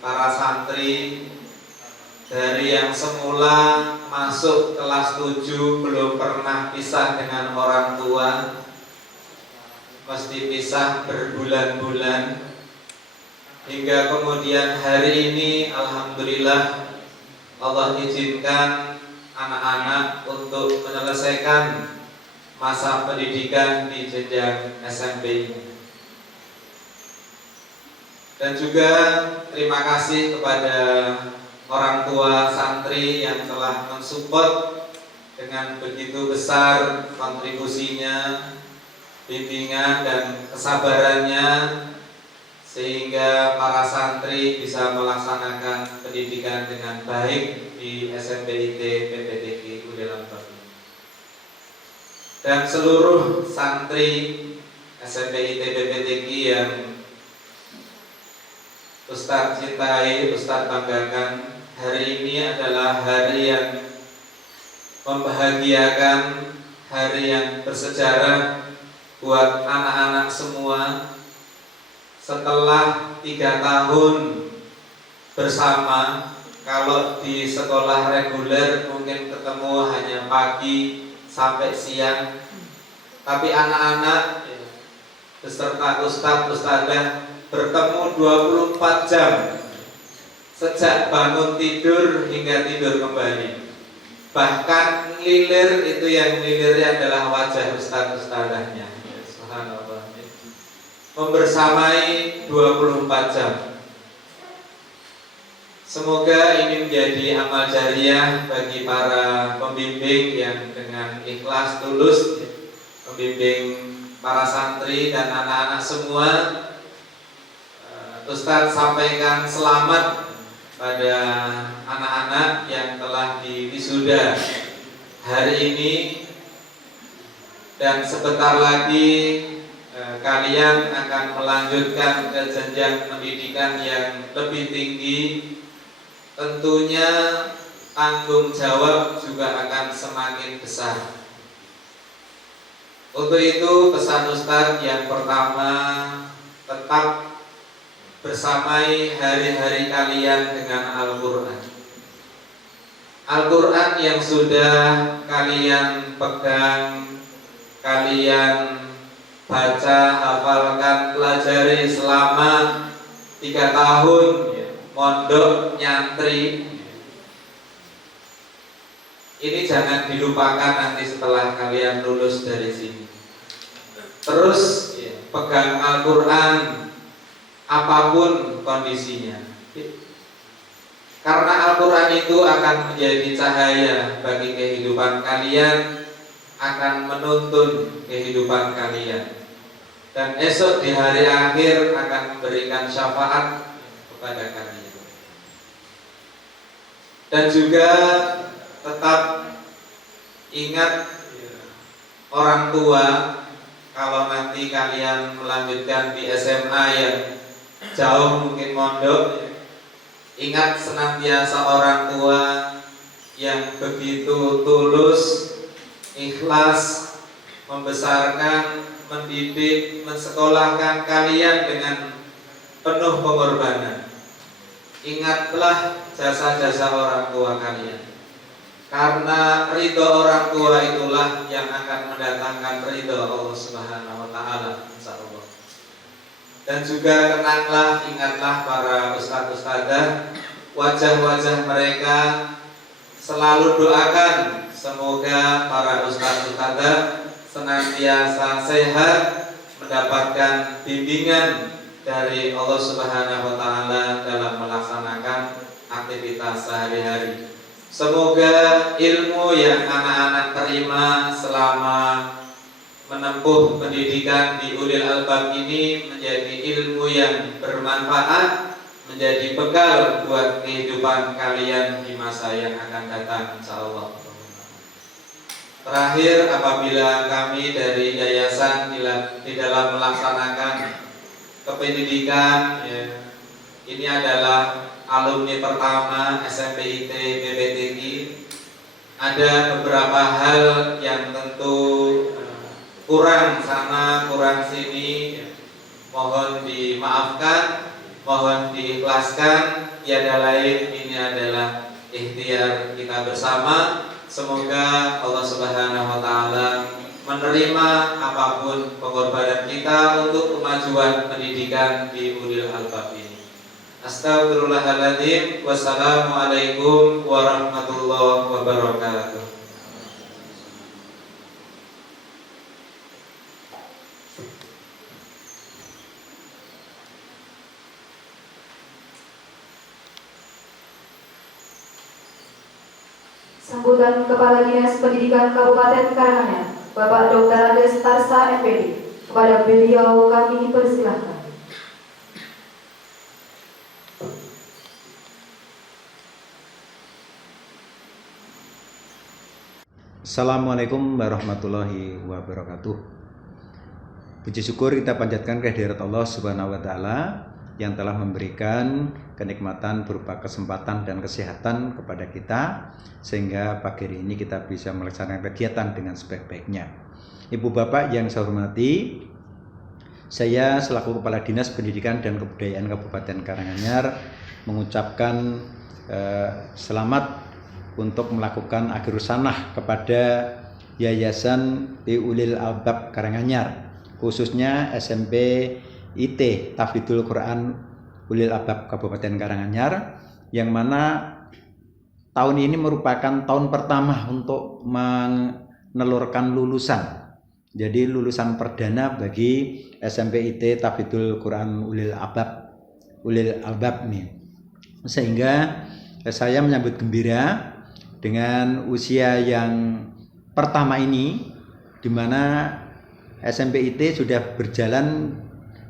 para santri dari yang semula masuk kelas 7 belum pernah pisah dengan orang tua, mesti pisah berbulan-bulan, hingga kemudian hari ini alhamdulillah Allah izinkan anak-anak untuk menyelesaikan masa pendidikan di jenjang SMP ini. Dan juga terima kasih kepada orang tua santri yang telah mensupport dengan begitu besar kontribusinya, bimbingan dan kesabarannya, sehingga para santri bisa melaksanakan pendidikan dengan baik di SMPIT PPTG Udel Albab. Dan seluruh santri SMPIT PPTG yang Ustadz cintai, Ustadz banggakan, hari ini adalah hari yang membahagiakan, hari yang bersejarah buat anak-anak semua. Setelah 3 tahun bersama, kalau di sekolah reguler mungkin ketemu hanya pagi sampai siang, tapi anak-anak beserta Ustadz, Ustadzah bertemu 24 jam sejak bangun tidur hingga tidur kembali. Bahkan ngilir, itu yang ngelirnya adalah wajah Ustadz-Ustadzahnya. Subhanallah. Membersamai 24 jam. Semoga ini menjadi amal jariah bagi para pembimbing yang dengan ikhlas tulus membimbing para santri dan anak-anak semua. Ustadz sampaikan selamat pada anak-anak yang telah diwisuda hari ini, dan sebentar lagi kalian akan melanjutkan ke jenjang pendidikan yang lebih tinggi. Tentunya tanggung jawab juga akan semakin besar. Untuk itu pesan Ustadz yang pertama, tetap bersamai hari-hari kalian dengan Al-Quran. Al-Quran yang sudah kalian pegang, kalian baca, hafalkan, pelajari selama 3 tahun mondok nyantri. Ini jangan dilupakan nanti setelah kalian lulus dari sini. Terus pegang Al-Quran apapun kondisinya, karena Al-Quran itu akan menjadi cahaya bagi kehidupan kalian, akan menuntun kehidupan kalian, dan esok di hari akhir akan memberikan syafaat kepada kalian. Dan juga tetap ingat orang tua, kalau nanti kalian melanjutkan di SMA yang jauh mungkin mondok, ingat senantiasa orang tua yang begitu tulus, ikhlas membesarkan, mendidik, mensekolahkan kalian dengan penuh pengorbanan. Ingatlah jasa-jasa orang tua kalian, karena ridho orang tua itulah yang akan mendatangkan ridho Allah Subhanahu wa Ta'ala, insyaallah. Dan juga kenanglah, ingatlah para ustadz-ustadzah, wajah-wajah mereka selalu doakan semoga para ustadz-ustadzah senantiasa sehat, mendapatkan bimbingan dari Allah Subhanahu wa Ta'ala dalam melaksanakan aktivitas sehari-hari. Semoga ilmu yang anak-anak terima selama menempuh pendidikan di Ulil Albab ini menjadi ilmu yang bermanfaat, menjadi bekal buat kehidupan kalian di masa yang akan datang, insyaallah. Terakhir, apabila kami dari yayasan di dalam melaksanakan kependidikan, ya, ini adalah alumni pertama SMPIT BPTQ. Ada beberapa hal yang tentu kurang sana, kurang sini, mohon dimaafkan, mohon diikhlaskan. Tiada lain, ini adalah ikhtiar kita bersama. Semoga Allah Subhanahu wa taala menerima apapun pengorbanan kita untuk kemajuan pendidikan di Ulil Albab ini. Astagfirullahaladzim. Wassalamualaikum warahmatullahi wabarakatuh. Sambutan Kepala Dinas Pendidikan Kabupaten Karanganyar, Bapak Dr. Andes Tarsa MPD. Kepada beliau kami persilahkan. Assalamualaikum warahmatullahi wabarakatuh. Puji syukur kita panjatkan kehadirat Allah Subhanahu wa taala yang telah memberikan kenikmatan berupa kesempatan dan kesehatan kepada kita sehingga pagi hari ini kita bisa melaksanakan kegiatan dengan sebaik-baiknya. Ibu bapak yang saya hormati, saya selaku Kepala Dinas Pendidikan dan Kebudayaan Kabupaten Karanganyar mengucapkan selamat untuk melakukan akhir sanah kepada Yayasan Ulil Albab Karanganyar, khususnya SMP IT Tahfidzul Quran Ulil Albab Kabupaten Karanganyar, yang mana tahun ini merupakan tahun pertama untuk menelurkan lulusan. Jadi lulusan perdana bagi SMP IT Tahfidzul Quran Ulil Albab ini. Sehingga saya menyambut gembira dengan usia yang pertama ini, di mana SMP IT sudah berjalan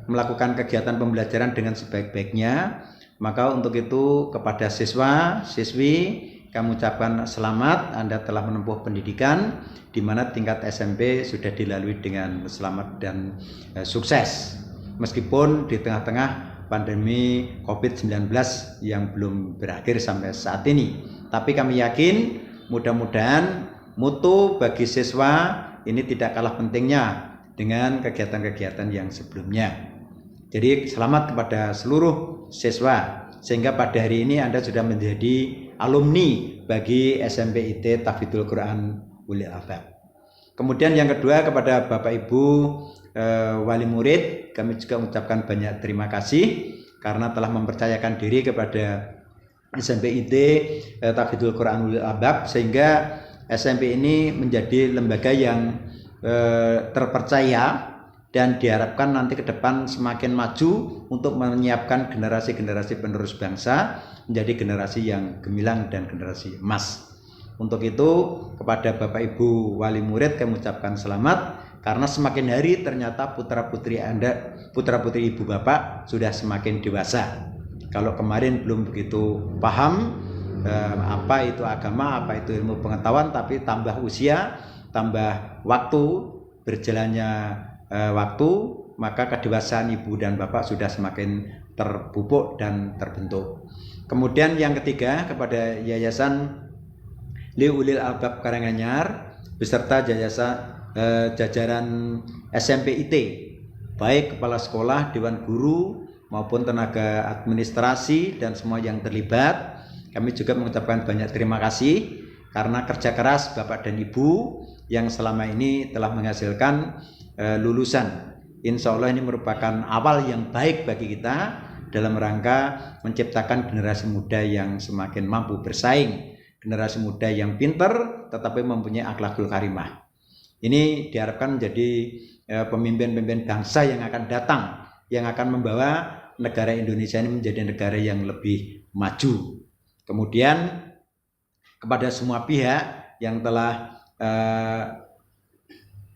melakukan kegiatan pembelajaran dengan sebaik-baiknya. Maka untuk itu kepada siswa, siswi kami ucapkan selamat, Anda telah menempuh pendidikan di mana tingkat SMP sudah dilalui dengan selamat dan sukses. Meskipun di tengah-tengah pandemi COVID-19 yang belum berakhir sampai saat ini. Tapi kami yakin mudah-mudahan mutu bagi siswa ini tidak kalah pentingnya dengan kegiatan-kegiatan yang sebelumnya. Jadi selamat kepada seluruh siswa, sehingga pada hari ini Anda sudah menjadi alumni bagi SMP IT Tahfidzul Quran Ulil Albab. Kemudian yang kedua, kepada Bapak Ibu wali murid, kami juga mengucapkan banyak terima kasih karena telah mempercayakan diri kepada SMP IT Tahfidzul Quran Ulil Albab, sehingga SMP ini menjadi lembaga yang terpercaya dan diharapkan nanti ke depan semakin maju untuk menyiapkan generasi-generasi penerus bangsa menjadi generasi yang gemilang dan generasi emas. Untuk itu kepada Bapak Ibu wali murid kami ucapkan selamat, karena semakin hari ternyata putra-putri Anda, putra-putri Ibu Bapak sudah semakin dewasa. Kalau kemarin belum begitu paham apa itu agama, apa itu ilmu pengetahuan, tapi tambah usia, tambah waktu, berjalannya waktu, maka kedewasaan ibu dan bapak sudah semakin terpupuk dan terbentuk. Kemudian yang ketiga, kepada Yayasan Ulil Albab Karanganyar beserta jajaran SMP IT, baik kepala sekolah, dewan guru maupun tenaga administrasi dan semua yang terlibat, kami juga mengucapkan banyak terima kasih karena kerja keras bapak dan ibu yang selama ini telah menghasilkan lulusan. Insya Allah ini merupakan awal yang baik bagi kita dalam rangka menciptakan generasi muda yang semakin mampu bersaing, generasi muda yang pintar tetapi mempunyai akhlakul karimah. Ini diharapkan menjadi pemimpin-pemimpin bangsa yang akan datang, yang akan membawa negara Indonesia ini menjadi negara yang lebih maju. Kemudian kepada semua pihak yang telah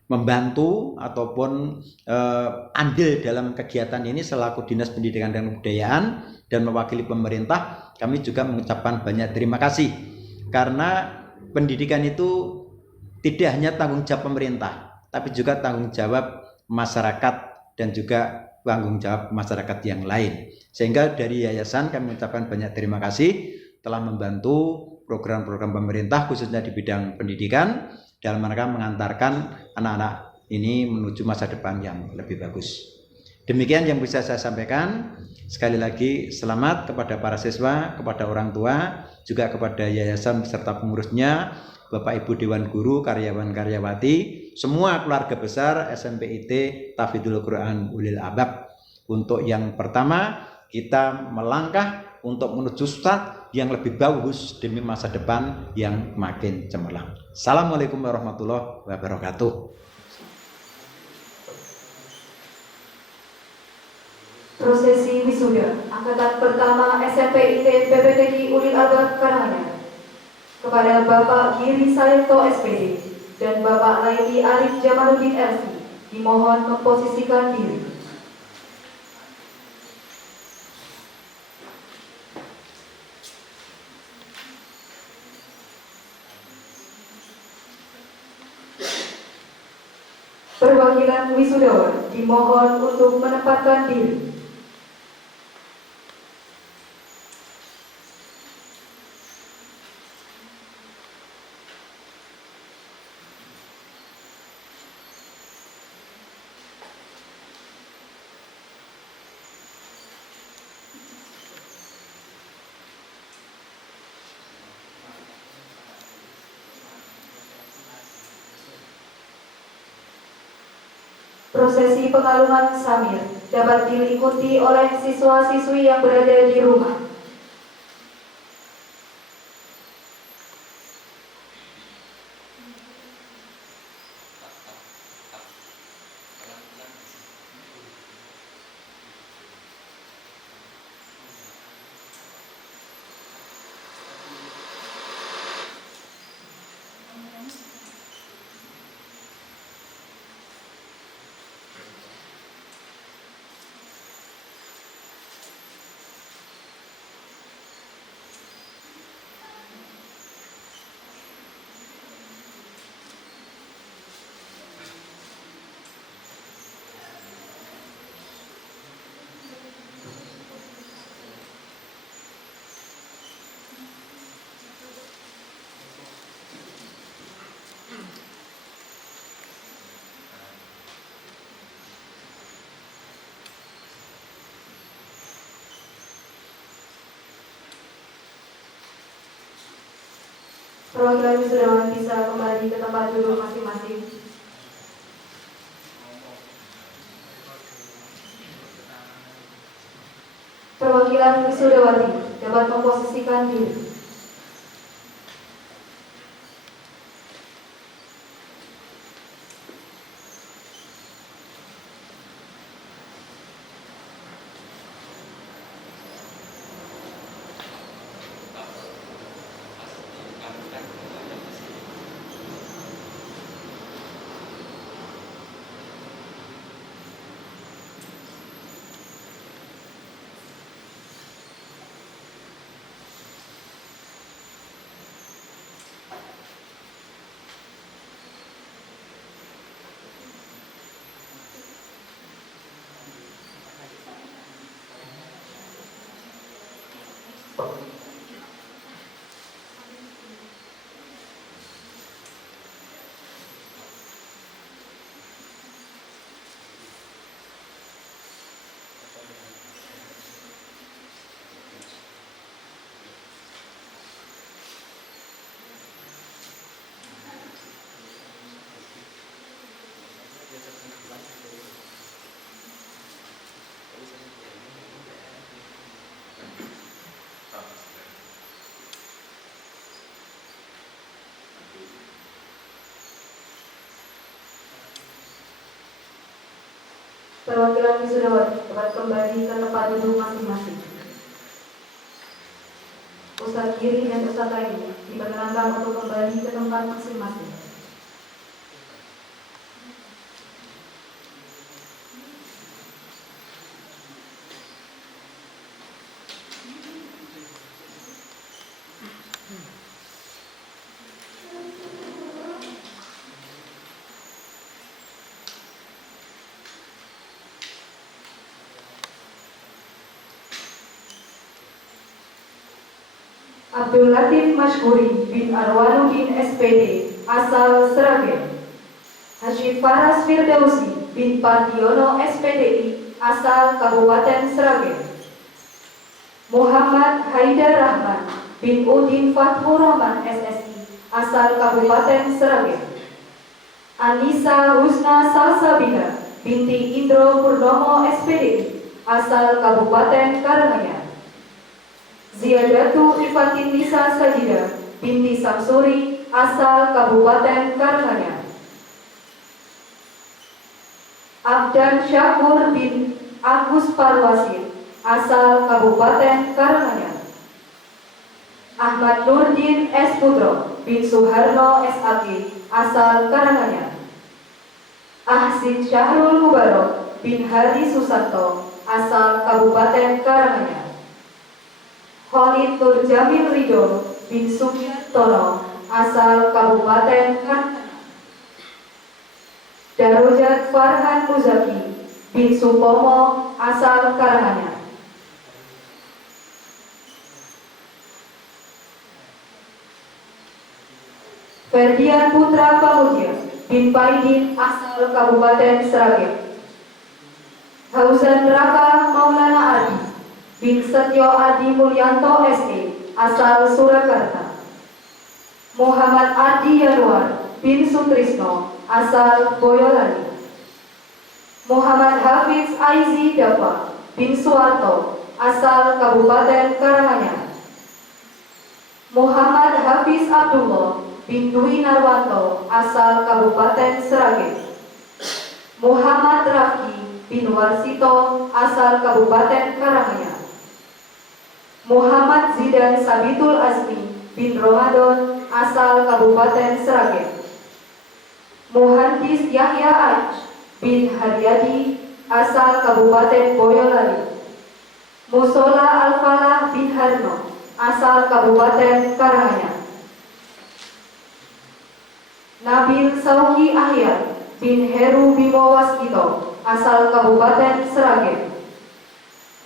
membantu ataupun andil dalam kegiatan ini selaku Dinas Pendidikan dan Kebudayaan dan mewakili pemerintah, kami juga mengucapkan banyak terima kasih, karena pendidikan itu tidak hanya tanggung jawab pemerintah, tapi juga tanggung jawab masyarakat dan juga tanggung jawab masyarakat yang lain. Sehingga dari yayasan kami mengucapkan banyak terima kasih telah membantu program-program pemerintah khususnya di bidang pendidikan dalam rangka mengantarkan anak-anak ini menuju masa depan yang lebih bagus. Demikian yang bisa saya sampaikan. Sekali lagi selamat kepada para siswa, kepada orang tua, juga kepada yayasan beserta pengurusnya, Bapak Ibu Dewan Guru, karyawan-karyawati, semua keluarga besar SMPIT Tahfidzul Quran Ulil Albab. Untuk yang pertama, kita melangkah untuk menuju start yang lebih bagus demi masa depan yang makin cemerlang. Assalamualaikum warahmatullahi wabarakatuh. Prosesi wisuda angkatan pertama SMPIT PPTI Ulil Albab Karanganyar kepada Bapak Giri Sayekto SPD dan Bapak Laiti Arif Jamaluddin LC dimohon memposisikan diri. Perwakilan wisudawan dimohon untuk menempatkan diri. Prosesi pengalungan samir dapat diikuti oleh siswa-siswi yang berada di rumah. Perwakilan wisudawan bisa kembali ke tempat duduk masing-masing. Perwakilan wisudawati dapat memposisikan diri. Perwakilan wisudawati dapat kembali ke tempat duduk masing-masing. Ustadz Giri dan Ustadz lainnya diperkenankan untuk kembali ke tempat masing-masing. Abdul Latif Mashhuri bin Arwanuddin SPD, asal Sragen. Haji Faras Firdausi bin Pardiono SPDI, asal Kabupaten Sragen. Muhammad Haidar Rahman bin Udin Fathur Rahman SSI, asal Kabupaten Sragen. Anissa Husna Salsabila binti Indro Purnomo SPDI, asal Kabupaten Karanganyar. Ziyadatu Ifatin Nisa Sajida binti Samsuri, asal Kabupaten Karanganyar. Abdan Syakur bin Agus Parwasir, asal Kabupaten Karanganyar. Ahmad Nurdin S. Putro bin Suharno SAG, asal Karanganyar. Ahsin Syahrul Mubarok bin Hari Susanto, asal Kabupaten Karanganyar. Khalid Nur Jamil Ridho bin Sugiartono, asal Kabupaten Karanganyar. Darujat Farhan Muzaki bin Supomo, asal Karanganyar. Ferdian Putra Pamudia bin Paidin, asal Kabupaten Sragen. Hauzan Raka Maulana Adi bin Setyo Adi Mulyanto SE, asal Surakarta. Muhammad Adi Yanuar bin Sutrisno, asal Boyolali. Muhammad Hafiz Aizi Dafa bin Suwarto, asal Kabupaten Karanganyar. Muhammad Hafiz Abdullah bin Dwi Narwanto, asal Kabupaten Sragen. Muhammad Rafki bin Warsito, asal Kabupaten Karanganyar. Muhammad Zidan Sabitul Azmi bin Ramadan, asal Kabupaten Sragen. Muhandis Yahya Aj bin Haryadi, asal Kabupaten Boyolali. Musola Al-Falah bin Harno, asal Kabupaten Karanganyar. Nabil Sauki Ahyar bin Heru Bimo Waskito, asal Kabupaten Sragen.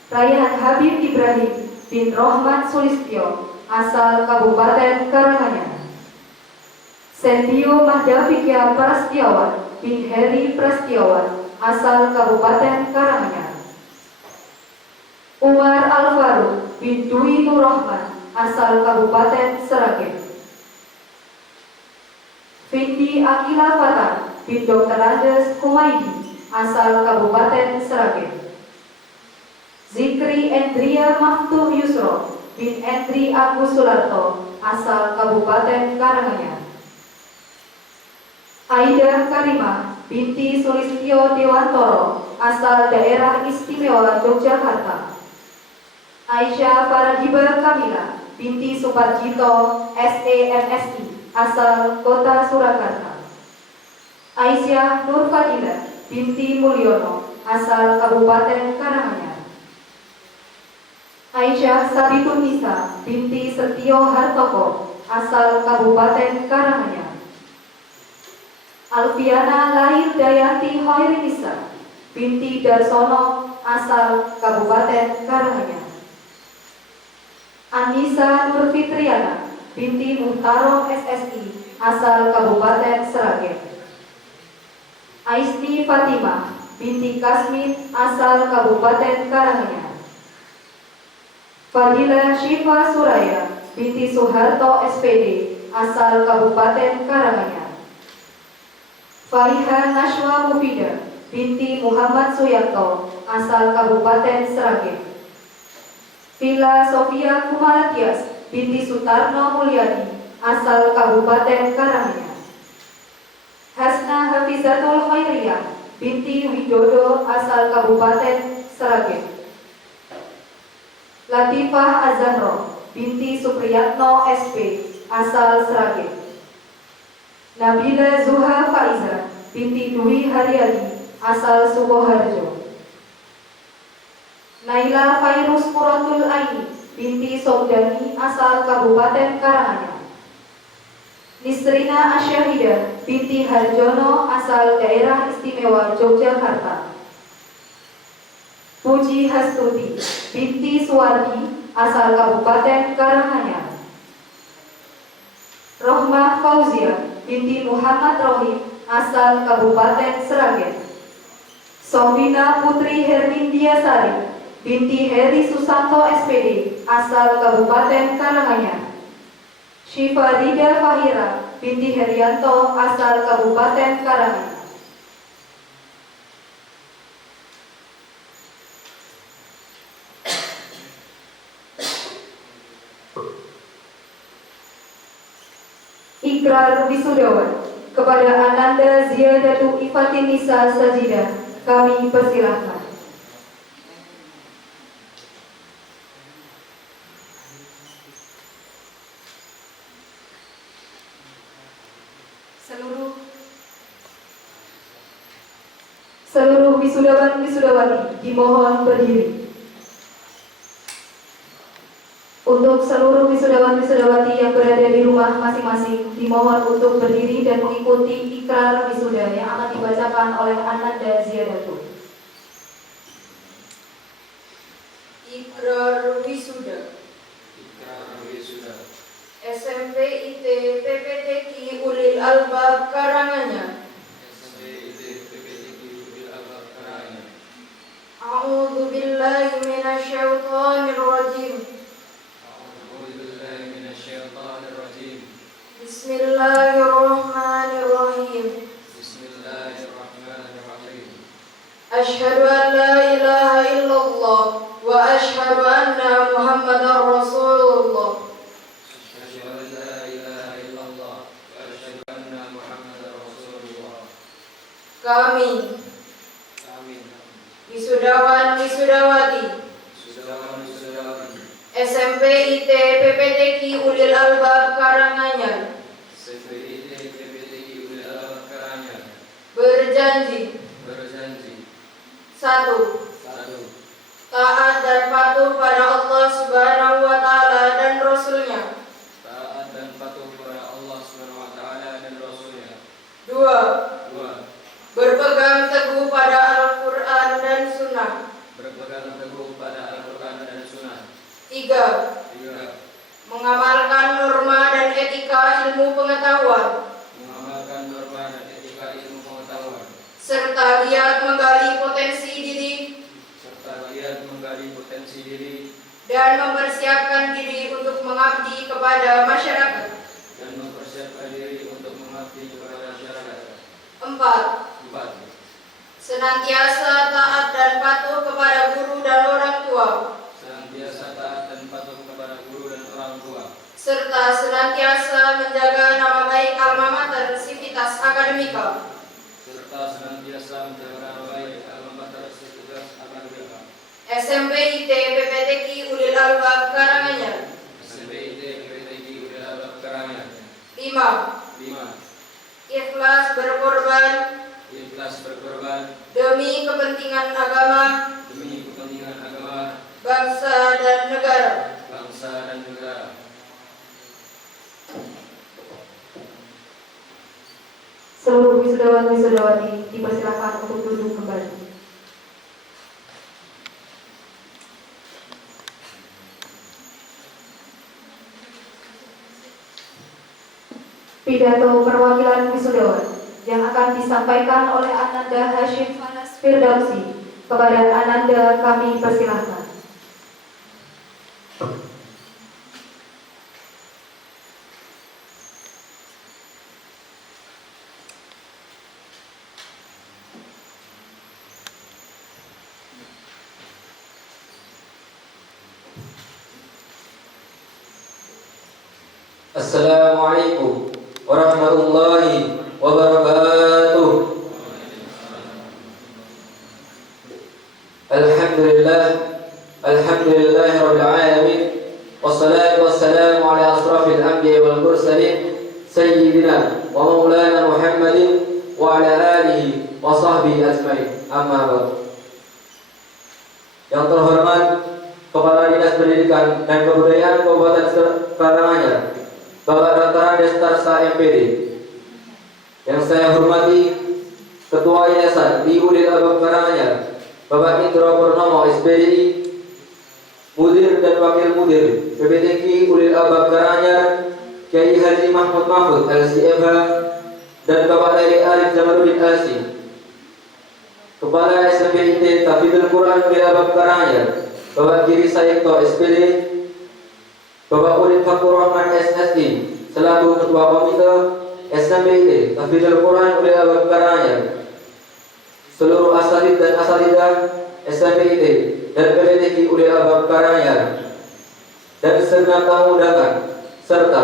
Rayhan Habib Ibrahim bin Rohman Sulistyo, asal Kabupaten Karanganyar. Sendio Mahdafikia Prastiawan bin Heri Prastiawan, asal Kabupaten Karanganyar. Umar Al-Faruq bin Dwi Nur Rahman, asal Kabupaten Sragen. Vindi Akila Fatah bin Dr. Andes Kumaidi, asal Kabupaten Sragen. Zikri Endria Maftuh Yusro bin Endri Agus Sularto, asal Kabupaten Karanganyar. Aida Karimah binti Sulistyo Dewantoro, asal Daerah Istimewa Yogyakarta. Aisyah Farajiba Kamila binti Suparjito SEMSI, asal Kota Surakarta. Aisyah Nur Fadilah binti Mulyono, asal Kabupaten Karanganyar. Aisyah Sabitun Nisa binti Setio Hartoko, asal Kabupaten Karanganyar. Alfiana Lahir Dayanti Hoirinisa binti Darsono, asal Kabupaten Karanganyar. Anissa Nur Fitriana binti Muhtaro SSI, asal Kabupaten Sragen. Aisti Fatimah binti Kasmin, asal Kabupaten Karanganyar. Fadila Syifa Suraya binti Soeharto SPD, asal Kabupaten Karanganyar. Fariha Nashwa Mufida binti Muhammad Suyanto, asal Kabupaten Sragen. Vila Sofia Kumalatias binti Sutarno Mulyadi, asal Kabupaten Karanganyar. Hasna Hafizatul Khairiyah binti Widodo, asal Kabupaten Sragen. Latifah Azahro binti Supriyatno SP, asal Sragen. Nabila Zuha Faiza binti Dwi Haryadi, asal Sukoharjo. Naila Fairus Muratul Aini binti Sogdani, asal Kabupaten Karanganyar. Nisrina Asyahida binti Harjono, asal Daerah Istimewa Yogyakarta. Puji Hastuti binti Suwardi, asal Kabupaten Karanganyar. Rohmah Fauzia binti Muhammad Rohim asal Kabupaten Sragen. Sombina Putri Hermindia Sari binti Heri Susanto SPD asal Kabupaten Karanganyar. Syifa Dida Fahira binti Herianto asal Kabupaten Karanganyar. Ikrar wisudawan kepada Ananda Ziyadatu Ifatinisa Sajidah kami persilahkan. Seluruh wisudawan wisudawati dimohon berdiri. Untuk seluruh wisudawan wisudawati yang berada di rumah masing-masing dimohon untuk berdiri dan mengikuti ikrar wisuda yang akan dibacakan oleh Ananda Ziyadatu. Ikrar wisuda. SMP IT PPTQ Ulil Albab Karanganyar. A'udzu billahi minasyaitonir rajim. Bismillahirrahmanirrahim. Asyhadu an la ilaha illallah wa asyhadu anna Muhammadar Rasulullah. Kami wisudawan wisudawati SMP IT PPTQ Ulil Albab Karanganyar berjanji 1. Taat dan patuh pada Allah Subhanahu wa taala dan Rasulnya. 2. Berpegang teguh pada Al-Quran dan Sunnah. 3. Mengamalkan norma dan etika ilmu pengetahuan. Serta giat menggali potensi diri dan mempersiapkan diri untuk mengabdi kepada masyarakat. 4. Senantiasa taat dan patuh kepada guru dan orang tua. Serta senantiasa menjaga nama baik alma mater Sivitas Akademika. SMP IT PPTQ Ulil Albab Karanganyar. 5. Ikhlas berkorban demi kepentingan agama, bangsa dan negara. Seluruh wisudawan wisudawati dipersilakan untuk duduk kembali. Pidato perwakilan wisudawan yang akan disampaikan oleh Ananda Hashim Fanas Firdausi. Kepada Ananda kami persilahkan. Assalamualaikum warahmatullahi wabarakatuh. Alhamdulillahirabbil alamin. Wassalatu wassalamu ala asrafil anbiya'i wal mursalin sayyidina wa maulana Muhammadin wa ala alihi wa sahbihi ajmain. Amma ba'd. Yang terhormat Kepala Dinas Pendidikan dan Kebudayaan Kabupaten Karanganyar, Bapak Dr. Andes Tarsa MPD. Yang saya hormati Ketua Yayasan di Ulil Albab Karanganyar, Bapak Indro Purnomo SPDI, Mudir dan Wakil Mudir PPTQ Ulil Albab Karanganyar, Kiai Haji Mahmud Mahfud LCMH dan Bapak Leli Arif Jamaluddin LC, Kepala SMPIT Tahfidzul Quran Wilayah Karanganyar Bapak Giri Sayekto SPD, Bapak Udin Fakur Rahman SSI selaku Ketua Komite SMPIT Tahfidzul Quran Wilayah Karanganyar, seluruh asatidz dan asatidzah SMPIT dan PPTQ Wilayah Karanganyar, dan segenap tamu undangan serta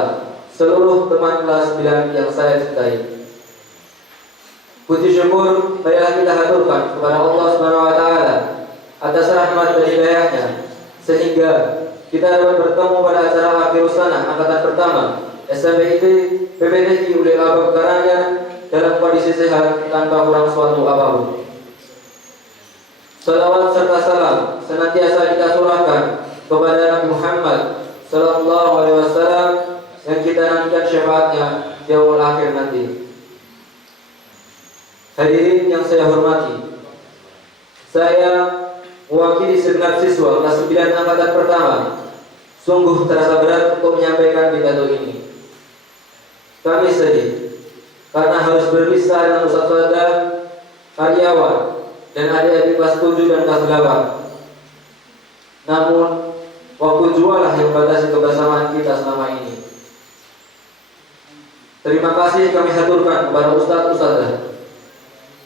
seluruh teman kelas 9 yang saya cintai. Puji syukur marilah kita haturkan kepada Allah Subhanahu wa taala atas rahmat dan hidayahnya sehingga kita dapat bertemu pada acara akhir sana angkatan pertama SMPIT PPTQ Wilayah Karanganyar dalam kondisi sehat tanpa kurang suatu apapun. Salawat serta salam senantiasa kita curahkan kepada Nabi Muhammad Sallallahu Alaihi Wasallam yang kita nantikan syafaatnya di yaumul akhir nanti. Hadirin yang saya hormati, saya mewakili segenap siswa kelas 9 angkatan pertama sungguh terasa berat untuk menyampaikan pidato ini. Kami sedih karena harus berpisah dengan ustadz-ustadzah, karyawan, dan adik-adik kelas 7 dan kelas 8. Namun waktu jualah yang membatasi kebersamaan kita selama ini. Terima kasih kami haturkan kepada ustadz-ustadzah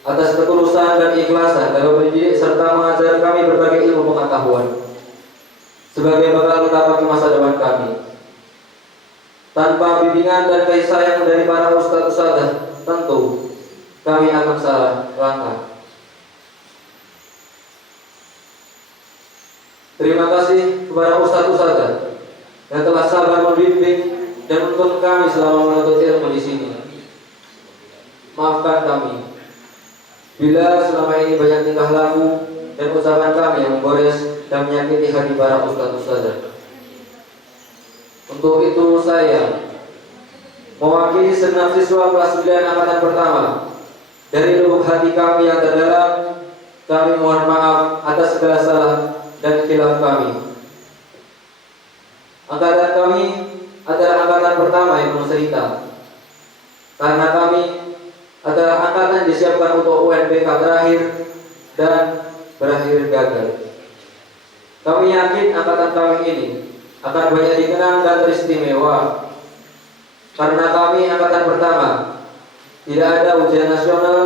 atas ketulusan dan ikhlasan dalam mendidik serta mengajar kami berbagai ilmu pengetahuan sebagai bekal utama di masa depan kami. Tanpa bimbingan dan kasih sayang dari para ustadz-ustadzah, tentu kami akan salah langkah. Terima kasih kepada ustadz-ustadzah yang telah sabar membimbing dan menuntun kami selama menuntut ilmu di sini. Maafkan kami bila selama ini banyak tingkah laku dan ucapan kami yang menggores dan menyakiti hati para ustadz-ustadzah. Untuk itu saya mewakili segenap siswa kelas 9 angkatan pertama dari lubuk hati kami yang terdalam, kami mohon maaf atas segala salah dan khilaf kami. Angkatan kami adalah angkatan pertama yang penuh cerita, karena kami adalah angkatan disiapkan untuk UNBK terakhir dan berakhir gagal. Kami yakin angkatan kami ini akan banyak dikenang dan teristimewa, karena kami angkatan pertama tidak ada ujian nasional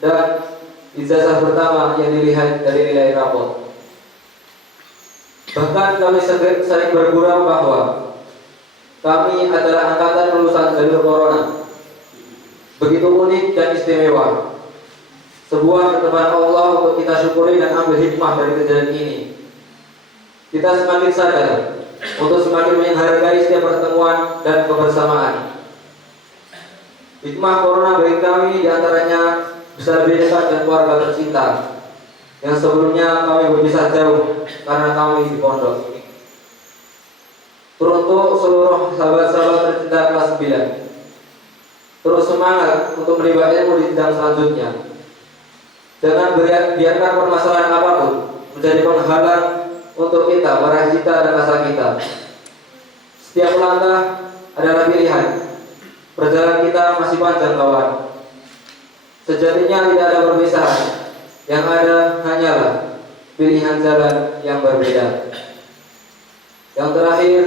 dan ijazah pertama yang dilihat dari nilai rapot. Bahkan kami sering bergurau bahwa kami adalah angkatan lulusan jalur corona. Begitu unik dan istimewa, sebuah ketetapan Allah untuk kita syukuri dan ambil hikmah dari kejadian ini. Kita semakin sadar untuk semakin menghargai setiap pertemuan dan kebersamaan. Hikmah corona bagi kami diantaranya bisa lebih dekat dengan keluarga tercinta yang sebelumnya kami berpisah jauh karena kami di pondok. Teruntuk seluruh sahabat-sahabat tercinta kelas 9, terus semangat untuk menimba ilmu di jenjang selanjutnya. Jangan biarkan permasalahan apapun menjadi penghalang untuk kita meraih cita dan asa kita. Setiap langkah adalah pilihan. Perjalanan kita masih panjang, kawan. Sejatinya tidak ada perpisahan. Yang ada hanyalah pilihan jalan yang berbeda. Yang terakhir,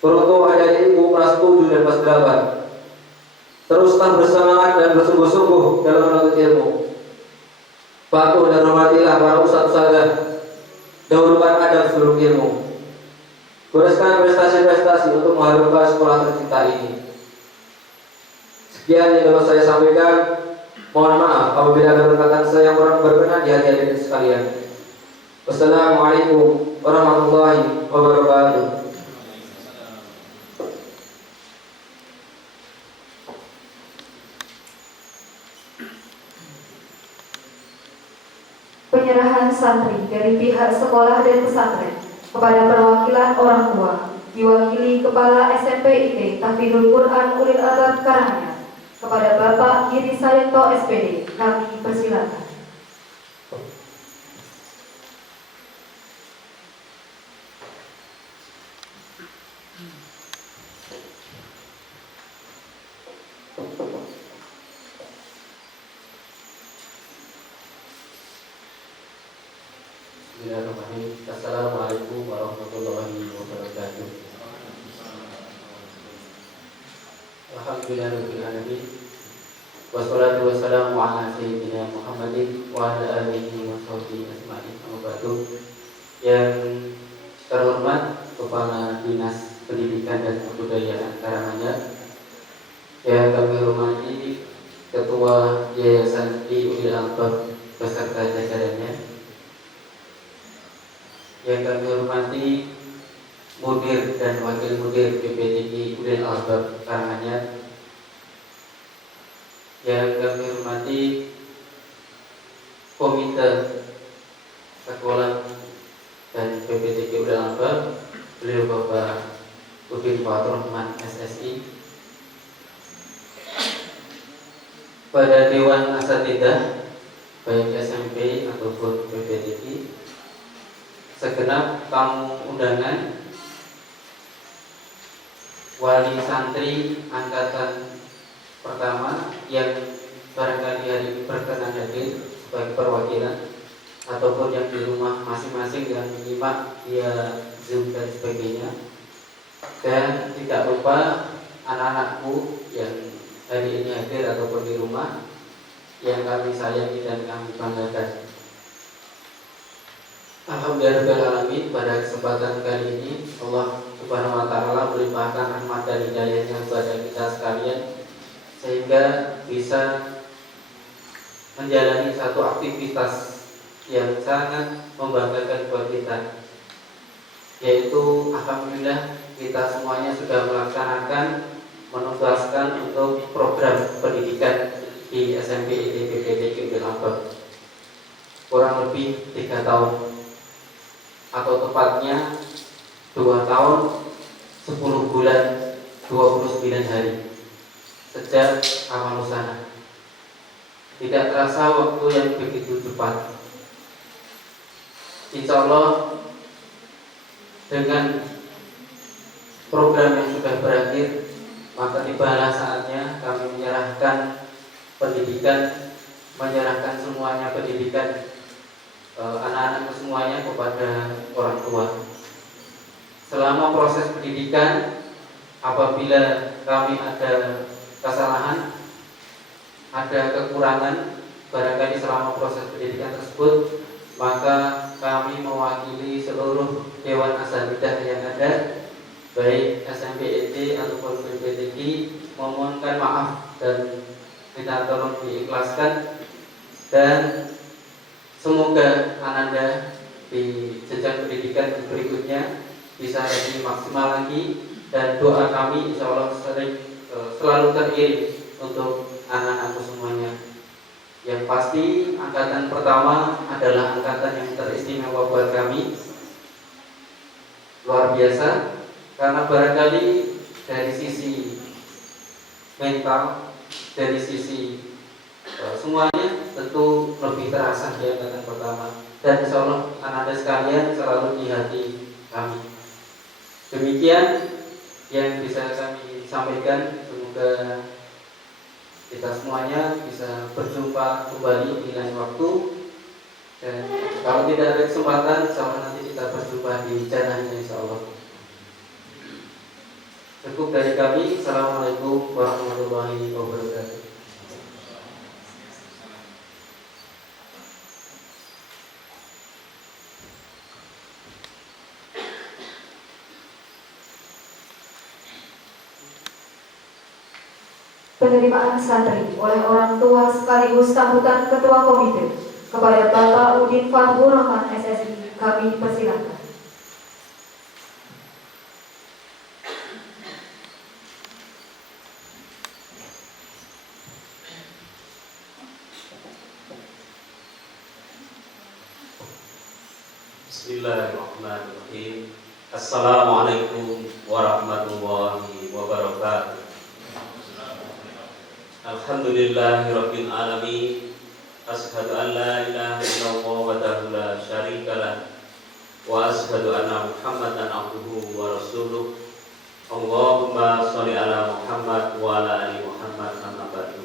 teruntuk adik-adikku kelas 7 dan kelas 8, teruslah bersemangat dan bersungguh-sungguh dalam menuntut ilmu. Patuh dan hormatilah para ustadz-ustadzah, dahulukan adab sebelum ilmu. Goreskan prestasi-prestasi untuk mengharumkan sekolah tercinta ini. Sekian yang dapat saya sampaikan. Mohon maaf apabila ada perkataan saya yang kurang berkenan di hati hadirin sekalian. Wassalamualaikum warahmatullahi wabarakatuh. Penyerahan santri dari pihak sekolah dan pesantren kepada perwakilan orang tua diwakili Kepala SMPIT Tahfidzul Quran Ulil Albab Karanganyar kepada Bapak Giri Sayekto SPD, kami persilakan. Bismillahirrahmanirrahim. Assalamualaikum warahmatullahi wabarakatuh. Alhamdulillahirabbil alamin. Wassalatu wassalamu ala sayyidina Muhammadin wa ala alihi wa sahbihi ajma'in. Amma ba'du. Yang terhormat Kepala Dinas Pendidikan dan Kebudayaan Karanganyar, yang kami hormati Ketua Yayasan Ulil Albab beserta jajarannya, yang kami hormati Mudir dan Wakil Mudir PPDI Ulil Albab Karanganyar, yang kami hormati Komite Sekolah dan PPDI Ulil Albab, beliau Bapak Udin Fatur Rahman SSI, pada Dewan Asatidah baik SMP ataupun PPDI, segenap tamu undangan, wali santri angkatan pertama yang barangkali hari ini berkenan hadir sebagai perwakilan, ataupun yang di rumah masing-masing yang menyimak via Zoom dan sebagainya, dan tidak lupa anak-anakku yang hari ini hadir ataupun di rumah yang kami sayangi dan kami banggakan. Alhamdulillahirrahmanirrahim. Pada kesempatan kali ini Allah Subhanahu wa Ta'ala melimpahkan rahmat dan hidayahnya kepada kita sekalian, sehingga bisa menjalani satu aktivitas yang sangat membanggakan buat kita, yaitu alhamdulillah kita semuanya sudah melaksanakan menuntaskan untuk program pendidikan di SMP PPDI Ulil Albab kurang lebih 3 tahun, atau tepatnya 2 tahun 10 bulan 29 hari sejak awal usana. Tidak terasa waktu yang begitu cepat. Insya Allah dengan program yang sudah berakhir, maka tibalah saatnya kami menyerahkan pendidikan, menyerahkan semuanya pendidikan anak-anak semuanya kepada orang tua. Selama proses pendidikan, apabila kami ada kesalahan, ada kekurangan barangkali selama proses pendidikan tersebut, maka kami mewakili seluruh Dewan Asatidah yang ada, baik SMP ET ataupun PPDI, memohonkan maaf dan minta tolong diikhlaskan, dan semoga Ananda di jenjang pendidikan berikutnya bisa lebih maksimal lagi, dan doa kami insya Allah selalu teriring untuk anak-anakku semuanya. Yang pasti angkatan pertama adalah angkatan yang teristimewa buat kami, luar biasa, karena barangkali dari sisi mental, dari sisi semuanya tentu lebih terasa di angkatan pertama, dan insya Allah anak-anak sekalian selalu di hati kami. Demikian yang bisa kami sampaikan. Semoga kita semuanya bisa berjumpa kembali di lain waktu, dan kalau tidak ada kesempatan, insya Allah nanti kita berjumpa di janahnya insya Allah. Cukup dari kami. Assalamualaikum warahmatullahi wabarakatuh. Penerimaan santri oleh orang tua sekaligus sambutan Ketua Komite kepada Bapak Udin Fatur Rahman SSI kami persilakan. Bismillahirrahmanirrahim. Assalamualaikum warahmatullahi wabarakatuh. Alhamdulillahirabbil alamin. Asyhadu an la ilaha illallah wahdahu la syarikalah wa asyhadu anna Muhammadan abduhu wa rasuluh. Allahumma sholli ala Muhammad wa ala ali Muhammad. Amma ba'du.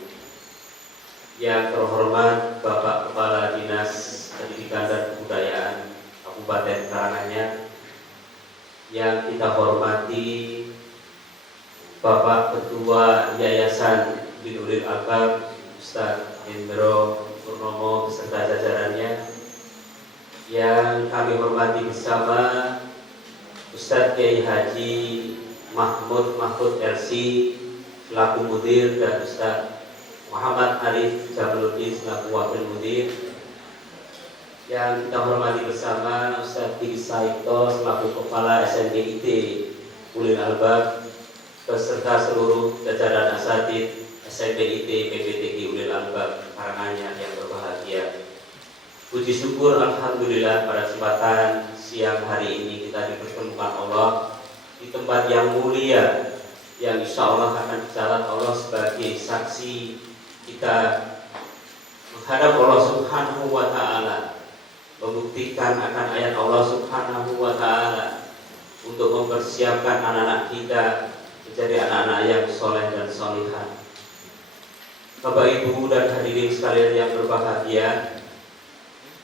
Yang terhormat Bapak Kepala Dinas Pendidikan dan Kebudayaan Kabupaten Karanganyar. Yang kita hormati Bapak Ketua Yayasan Binuril Albab Ustadz Hendro Purnomo beserta jajarannya. Yang kami hormati bersama Ustadz Kiai Haji Mahfud RC selaku mudir dan Ustadz Muhammad Arif Jamaluddin selaku wakil mudir. Yang kita hormati bersama Ustadz Diki Saito selaku kepala SMDIT Ulil Albab beserta seluruh jajaran asatidz SMDIT PPTG Ulil Albab Karanganyar yang berbahagia. Puji syukur alhamdulillah pada kesempatan siang hari ini kita dipertemukan Allah di tempat yang mulia yang insya Allah akan dicatat Allah sebagai saksi kita menghadap Allah Subhanahu wa Ta'ala, membuktikan akan ayat Allah Subhanahu wa Ta'ala untuk mempersiapkan anak-anak kita menjadi anak-anak yang soleh dan solihah. Bapak Ibu dan hadirin sekalian yang berbahagia,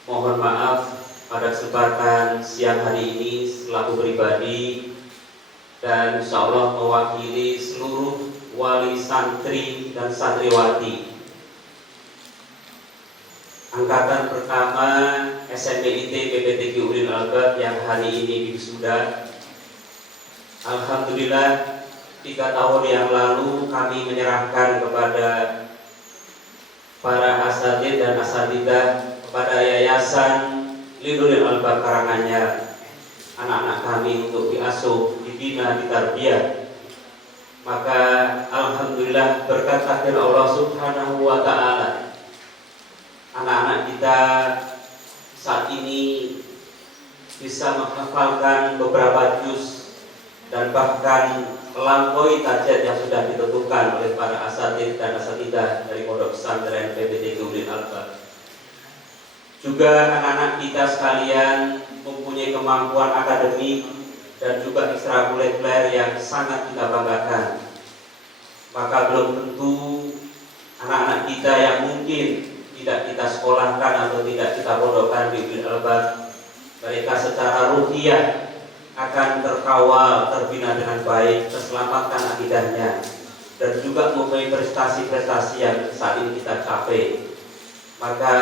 mohon maaf pada kesempatan siang hari ini selaku pribadi dan insya Allah mewakili seluruh wali santri dan santriwati angkatan pertama SMDIT PPTG Ulil Albab yang hari ini wisuda. Alhamdulillah 3 tahun yang lalu kami menyerahkan kepada para asatidz dan asatidzah kepada Yayasan Lidulil Albab Karanganyar anak-anak kami untuk diasuh, dibina, ditarbiyah. Maka alhamdulillah berkat takdir Allah Subhanahu wa Ta'ala, anak-anak kita saat ini bisa menghafalkan beberapa juz dan bahkan melampaui target yang sudah ditentukan oleh para asatidz dan asatidzah dari Pondok Pesantren PPTG Ulil Albab. Juga anak-anak kita sekalian mempunyai kemampuan akademik dan juga ekstrakurikuler yang sangat kita banggakan. Maka belum tentu anak-anak kita yang mungkin tidak kita sekolahkan atau tidak kita pondokkan di Ulil Albab, mereka secara ruhiyah akan terkawal, terbina dengan baik, terselamatkan akidahnya, dan juga mempunyai prestasi-prestasi yang saat ini kita capai. Maka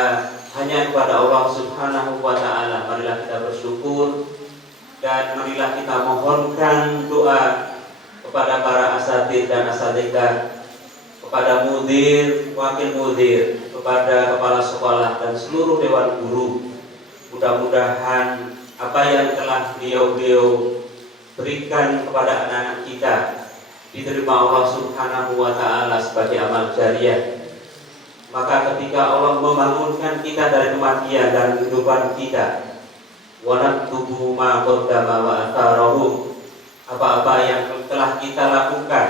hanya kepada Allah Subhanahu wa Ta'ala marilah kita bersyukur dan marilah kita mohonkan doa kepada para asatidz dan asatidzah, kepada mudir, wakil mudir, kepada kepala sekolah dan seluruh dewan guru. Mudah-mudahan apa yang telah beliau berikan kepada anak-anak kita diterima Allah Subhanahu wa Ta'ala sebagai amal jariah. Maka ketika Allah membangunkan kita dari kematian dan kehidupan kita, wa naktubu ma qaddama wa atharahum, apa-apa yang telah kita lakukan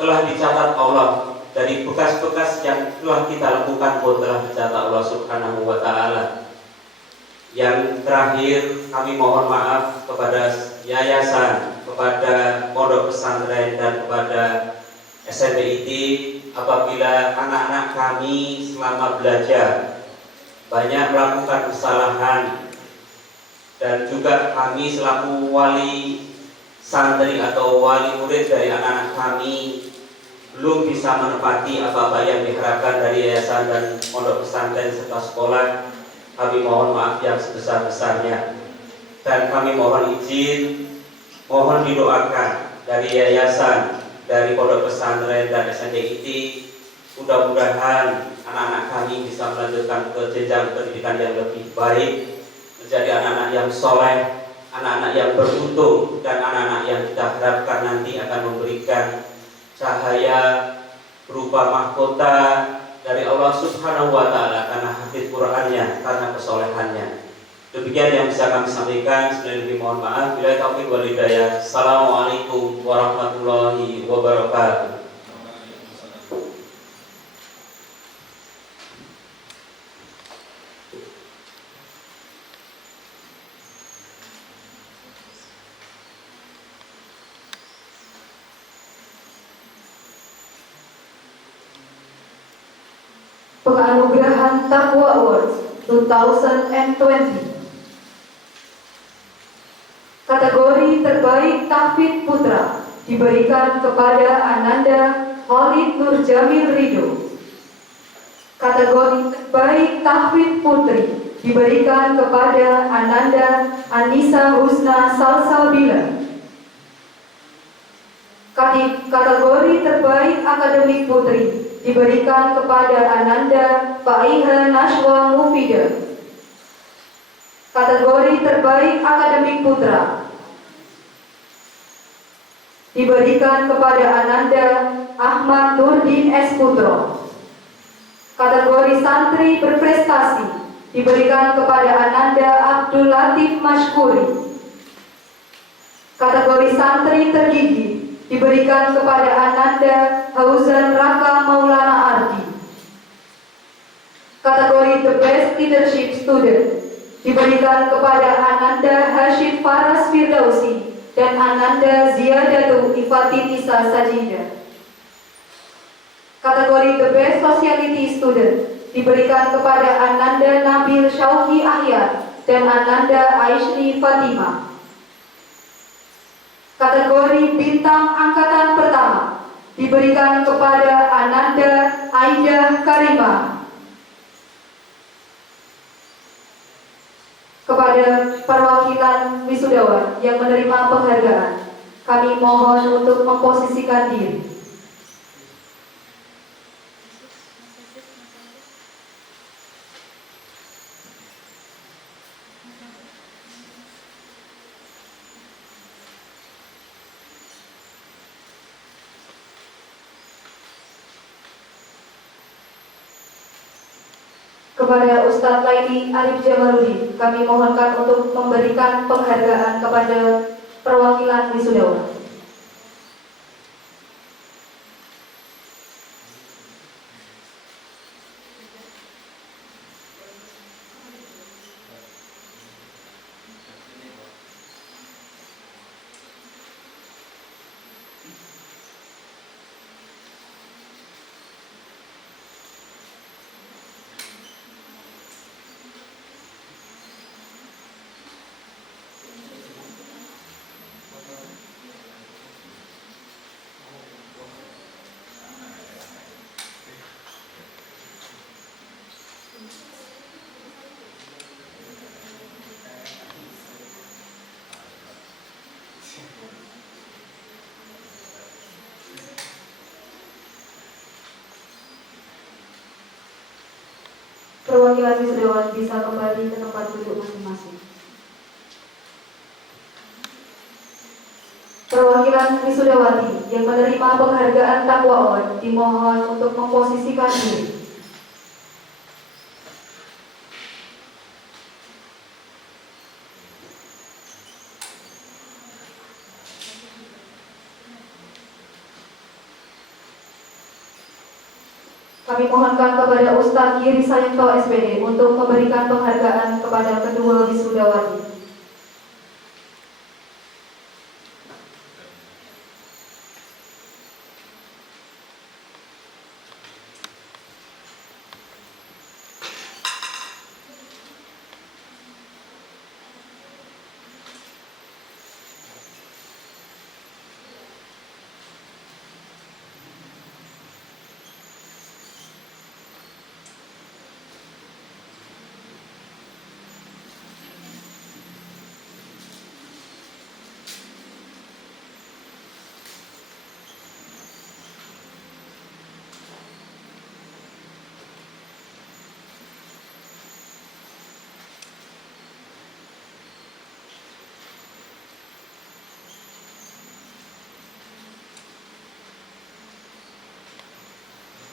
telah dicatat Allah, dari bekas-bekas yang telah kita lakukan pun telah dicatat Allah Subhanahu wa Ta'ala. Yang terakhir, kami mohon maaf kepada yayasan, kepada pondok pesantren dan kepada SMDIT apabila anak-anak kami selama belajar banyak melakukan kesalahan, dan juga kami selaku wali santri atau wali murid dari anak-anak kami belum bisa menepati apa-apa yang diharapkan dari yayasan dan pondok pesantren serta sekolah. Kami mohon maaf yang sebesar-besarnya, dan kami mohon izin, mohon didoakan dari yayasan, dari pondok pesantren dan SMDIT, mudah-mudahan anak-anak kami bisa melanjutkan ke jenjang pendidikan yang lebih baik, menjadi anak-anak yang soleh, anak-anak yang beruntung, dan anak-anak yang kita harapkan nanti akan memberikan cahaya berupa mahkota dari Allah Subhanahu wa Ta'ala karena hafidz Qur'annya, karena kesolehannya. Demikian yang bisa kami sampaikan. Sebelumnya mohon maaf. Bila taufiq wal hidayah. Assalamualaikum warahmatullahi wabarakatuh. Penganugerahan Taqwa Awards 2020. Kategori terbaik tahfidz putra diberikan kepada Ananda Khalid Nurjamil Ridho. Kategori terbaik tahfidz putri diberikan kepada Ananda Anissa Husna Salsabila. Kategori terbaik akademik putri diberikan kepada Ananda Faiha Nashwa Mufida. Kategori terbaik akademik putra diberikan kepada Ananda Ahmad Nurdin S. Putro. Kategori santri berprestasi diberikan kepada Ananda Abdul Latif Mashkuri. Kategori santri tergigih diberikan kepada Ananda Hauzan Raka Maulana Ardi. Kategori The Best Leadership Student diberikan kepada Ananda Hashid Faras Firdausi dan Ananda Ziyadatu Ifati Nisa Sajida. Kategori The Best Sociality Student diberikan kepada Ananda Nabil Syauki Ahyar dan Ananda Aishri Fatimah. Kategori Bintang Angkatan Pertama diberikan kepada Ananda Aida Karimah. Kepada perwakilan wisudawan yang menerima penghargaan, kami mohon untuk memposisikan diri. Kepada Ustadz Laini Arif Jamaludin, kami mohonkan untuk memberikan penghargaan kepada perwakilan wisudawan. Perwakilan wisudawan bisa kembali ke tempat duduk masing-masing. Perwakilan wisudawati yang menerima penghargaan Taqwa Award dimohon untuk memposisikan diri. Kami mohonkan kepada Ustadz Giri Sayento SPD untuk memberikan penghargaan kepada kedua wisudawati.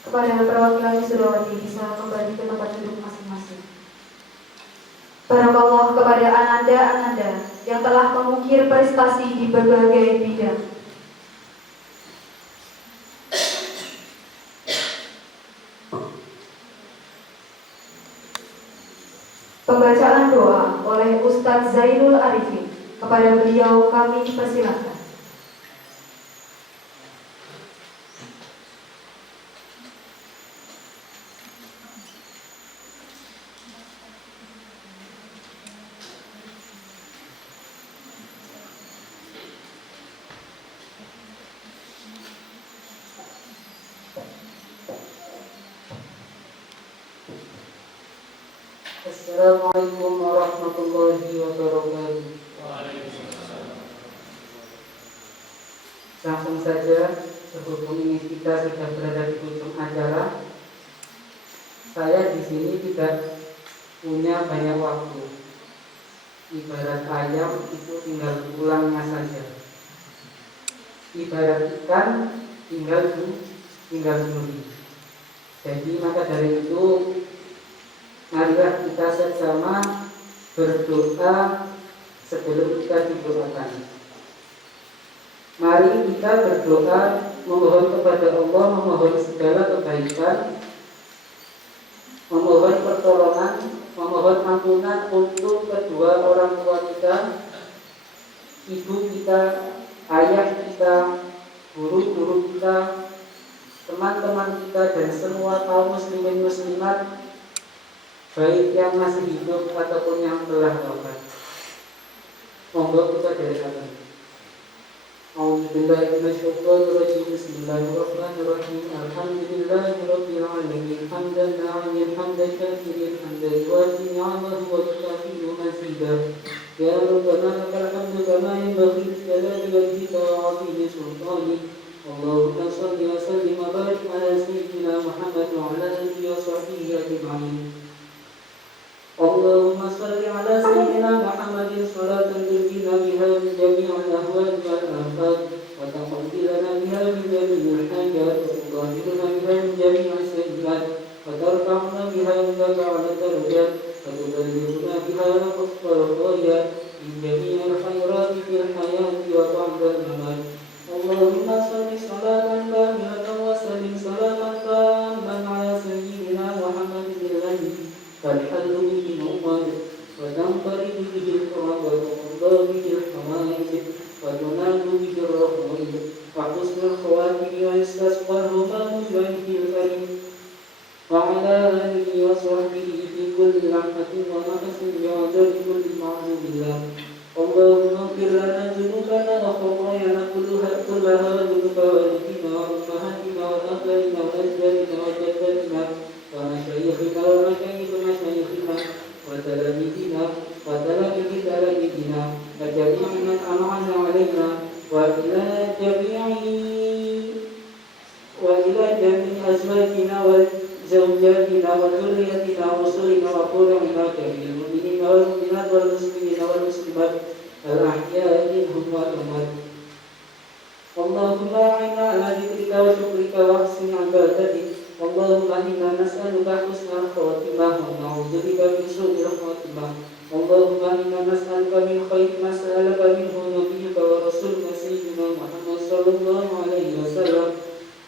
Kepada perwakilan wisudawati bisa kembali ke tempat duduk masing-masing. Barakallah kepada Ananda yang telah mengukir prestasi di berbagai bidang. Pembacaan doa oleh Ustadz Zainul Arifin. Kepada beliau kami persilakan. Assalamualaikum warahmatullahi wabarakatuh. Langsung saja, berhubung ini kita sudah berada di ujung acara, saya di sini tidak punya banyak waktu. Ibarat ayam itu tinggal pulangnya saja. Ibarat ikan tinggal duri. Jadi maka dari itu, marilah kita sama-sama berdoa sebelum kita didoakan. Mari kita berdoa, memohon kepada Allah, memohon segala kebaikan, memohon pertolongan, memohon ampunan untuk kedua orang tua kita, ibu kita, ayah kita, guru-guru kita, teman-teman kita, dan semua kaum muslimin muslimat, baik yang masih hidup ataupun yang telah wafat. Monggo kita doakan. A'udzubillahi minasyaitonirrajim. Bismillahirrahmanirrahim. Alhamdulillahirabbil alamin. Hamdan na'imin hamdan katsiran hamdan yuwafi ni'amahu wa yukafi'u mazidah. Ya Rabbana lakal hamdu kama yanbaghi li jalali wajhika wa 'azimi sultanik. Allahumma shalli wa sallim wa barik ala sayyidina Muhammad wa ala alihi wa sahbihi ajma'in. Allahumma salli ala sayyidina Muhammadin salatan turjina biha min jami'il ahwal wal afat wa taqdi lana biha min jami'il hajat wa tudahhirna biha min jami'is sayyi'at wa tarfa'na biha indaka 'ala darajat wa tuballighuna biha aqsal ghayat min jami'il khairati fil hayati wa ba'dal mamat. Allahumma salli salatan kamilatan wa sallim salaman tamman ala sayyidina Muhammadin al-ghani فالحل به الأمم وتنفرد به الكرم وتقضى به الحوائج وتنال به الرغائب وحسن الخواتم ويستسقى الهمام بوجهه الكريم وعلى آله وصحبه في كل لحظة ونفس بعدد كل معلوم الله. اللهم اغفر لنا ذنوبنا وخطايانا كلها ذنوب والدينا وأمهاتنا وآبائنا وأجدادنا وجداتنا ومشايخنا ومشايخ مشايخنا وتلاميذنا وتلاميذ تلاميذنا وجميع من أنعم علينا وإلى جميع أزواجنا وزوجاتنا وذريتنا ورسلنا وقرعنا جميع المؤمنين والمؤمنات والمسلمين والمسلمات الأحياء منهم والأموات. اللهم أعنا على ذكرك وشكرك وحسن عبادتك. اللهم إنا نسألك حسن الخاتمة ونعوذ بك من سوء الخاتمة. اللهم إنا نسألك من خير ما سألك منه نبيك ورسولك سيدنا محمد صلى الله عليه وسلم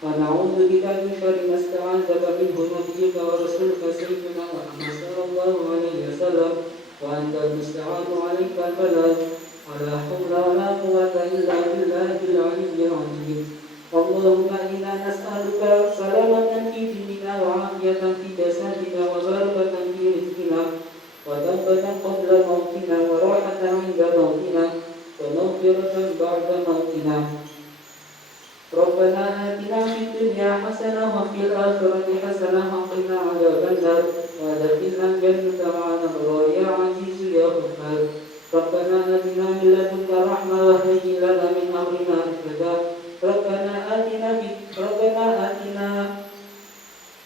ونعوذ بك من شر ما استعاذك منه نبيك ورسولك سيدنا محمد صلى الله عليه وسلم وأنت المستعان عليك البلاغ ولا حول ولا قوة إلا بالله العلي العظيم. اللهم إنا نسألك سلامة في ديننا وعافية في جسدنا وبركة في رزقنا وتوبة قبل موتنا وراحة عند موتنا ومغفرة بعد موتنا. ربنا آتنا في الدنيا حسنة وفي الآخرة حسنة وقنا عذاب النار وأدخلنا الجنة مع الأبرار يا عزيز يا غفار. ربنا آتنا من لدنك رحمة وهيئ لنا من أمرنا رشدا. ربنا آتنا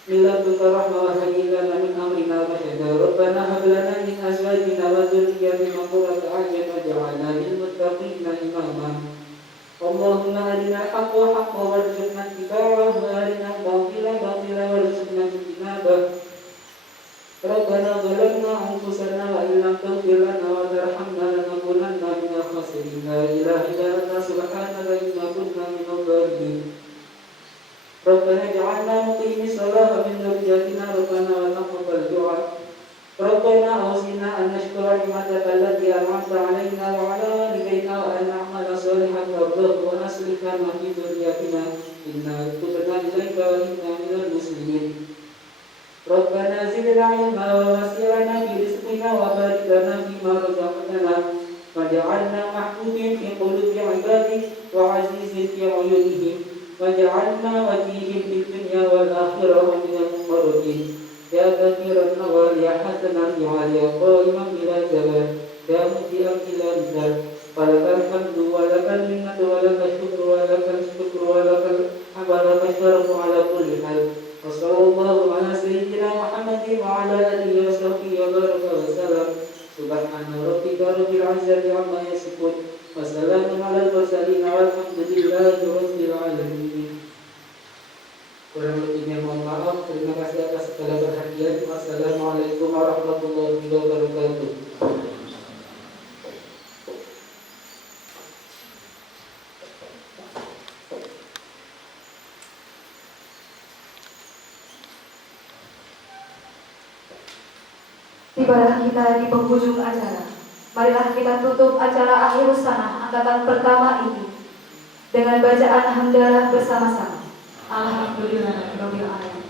من لدنك رحمة وهيئ لنا من أمرنا رشدا. ربنا هب لنا من أزواجنا وذرياتنا قرة أعين واجعلنا للمتقين إماما. اللهم أرنا الحق حقا وارزقنا اتباعه وأرنا الباطل باطلا وارزقنا اجتنابه. ربنا ظلمنا أنفسنا وإن لم تغفر لنا وترحمنا لنكونن من الخاسرين. لا إله إلا أنت سبحانك إنا كنا من الظالمين. ربنا اجعلنا مقيمي الصلاة من ذريتنا ربنا وتقبل دعاء. ربنا أوصنا أن نشكر نعمتك التي أنعمت علينا وعلى والدينا وأن نعمل صالحا ترضاه ونصلح لنا في ذريتنا إنا تبنا إليك وإنا من المسلمين. ربنا زدنا علما ووسعنا في رزقنا وبارك لنا فيما رزقتنا واجعلنا محبوبين في قلوب عبادك وعزيز في عيونهم واجعلنا وجيههم في الدنيا والآخرة ومن المقربين. يا ذكيرا نظر يا حسنا يا قائما بلا زلل يا مبدئا بلا مثال فلك الحمد ولك المنة ولك الشكر ولك الشرف على كل حال وصلى الله على سيدنا محمد وعلى آله وصحبه وبارك وسلم سبحان ربك رب العزة عما يصفون وسلام على المرسلين والحمد لله رب العالمين. Kurang lebihnya mohon maaf. Terima kasih atas segala perhatian. Wassalamualaikum warahmatullahi wabarakatuh. Tibalah kita di penghujung acara. Marilah kita tutup acara akhir sanah angkatan pertama ini dengan bacaan hamdalah bersama-sama. Alhamdulillahirabbil alamin.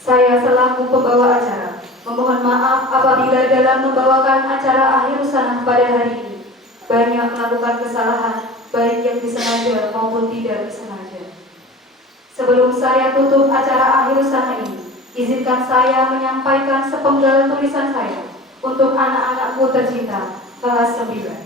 Saya selaku pembawa acara memohon maaf apabila dalam membawakan acara akhir sanah pada hari ini banyak melakukan kesalahan baik yang disengaja maupun tidak disengaja. Sebelum saya tutup acara akhir sanah ini, izinkan saya menyampaikan sepenggal tulisan saya untuk anak-anakku tercinta kelas 9.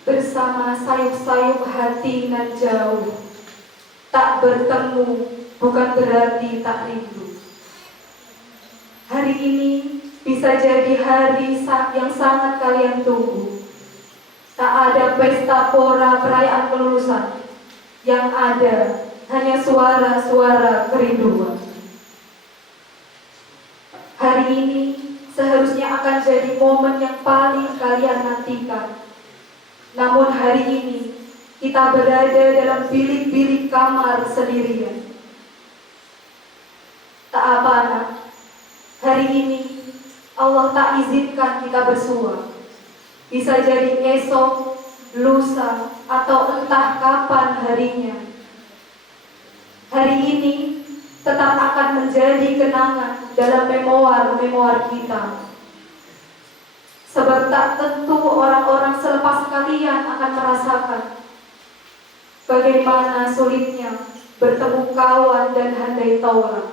Bersama sayup-sayup hati nan jauh, tak bertemu bukan berarti tak rindu. Hari ini bisa jadi hari yang sangat kalian tunggu. Tak ada pesta pora perayaan kelulusan, yang ada hanya suara-suara kerinduan. Hari ini seharusnya akan jadi momen yang paling kalian nantikan. Namun hari ini kita berada dalam bilik-bilik kamar sendirian. Tak apa nak, hari ini Allah tak izinkan kita bersua. Bisa jadi esok, lusa, atau entah kapan harinya. Hari ini tetap akan menjadi kenangan dalam memoar kita. Sebab tak tentu orang-orang selepas kalian akan merasakan bagaimana sulitnya bertemu kawan dan handai taula.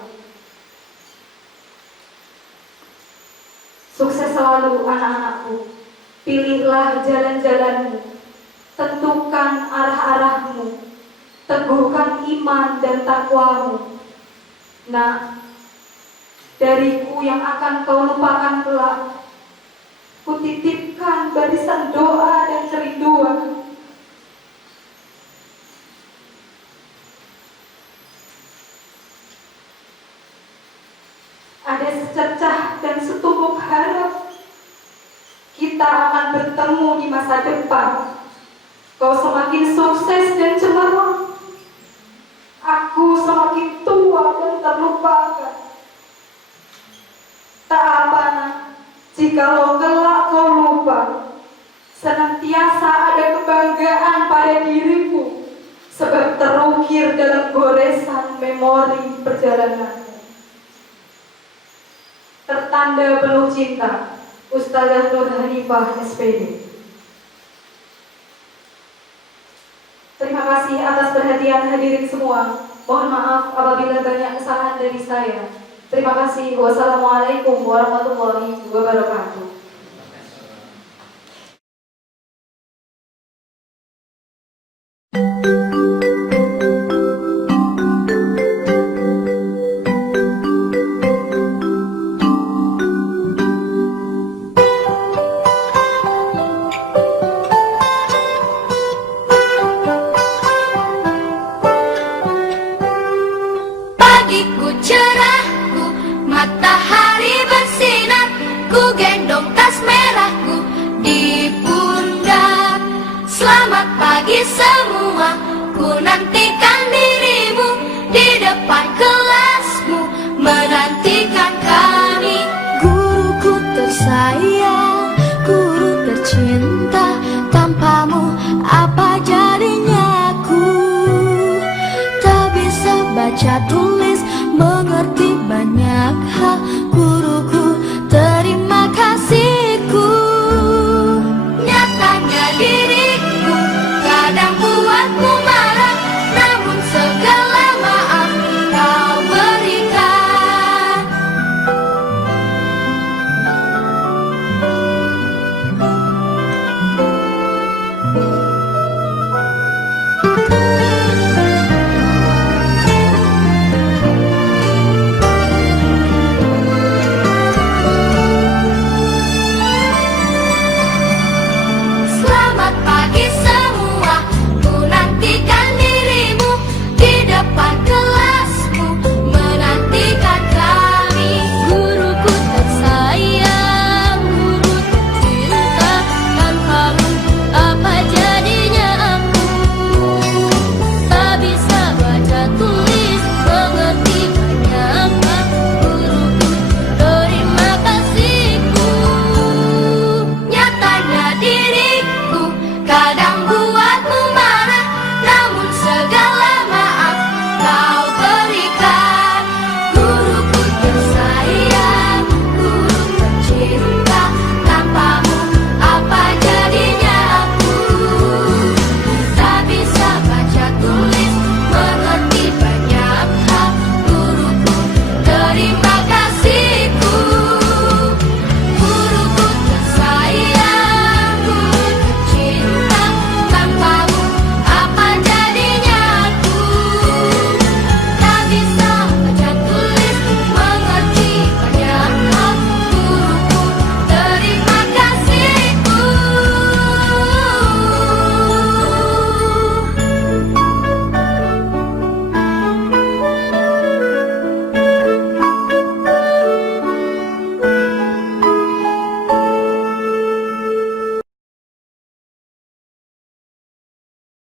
Sukses selalu anak-anakku. Pilihlah jalan-jalanmu, tentukan arah-arahmu, teguhkan iman dan takwamu. Nah, dariku yang akan kau lupakan kelak, kutitipkan barisan doa dan kerinduan. Ada secercah dan setumpuk harap kita akan bertemu di masa depan. Kau semakin sukses dan cemerlang, aku semakin tua dan terlupakan. Tak apa nak, jikalau kelak kau lupa, senantiasa ada kebanggaan pada diriku, sebab terukir dalam goresan memori perjalananmu. Tertanda penuh cinta, Ustazah Nur Hanifah SPD. Terima kasih atas perhatian hadirin semua. Mohon maaf apabila banyak kesalahan dari saya. Terima kasih. Wassalamualaikum warahmatullahi wabarakatuh. Pagiku cerahku, matahari bersinar, ku gendong tas merahku di pundak. Selamat pagi semua, ku nantikan dirimu di depan kelasmu, menantikan kami. Guruku tersayang, guru tercinta, tanpamu apa jadinya aku? Tak bisa baca tulis, mengerti banyak hal.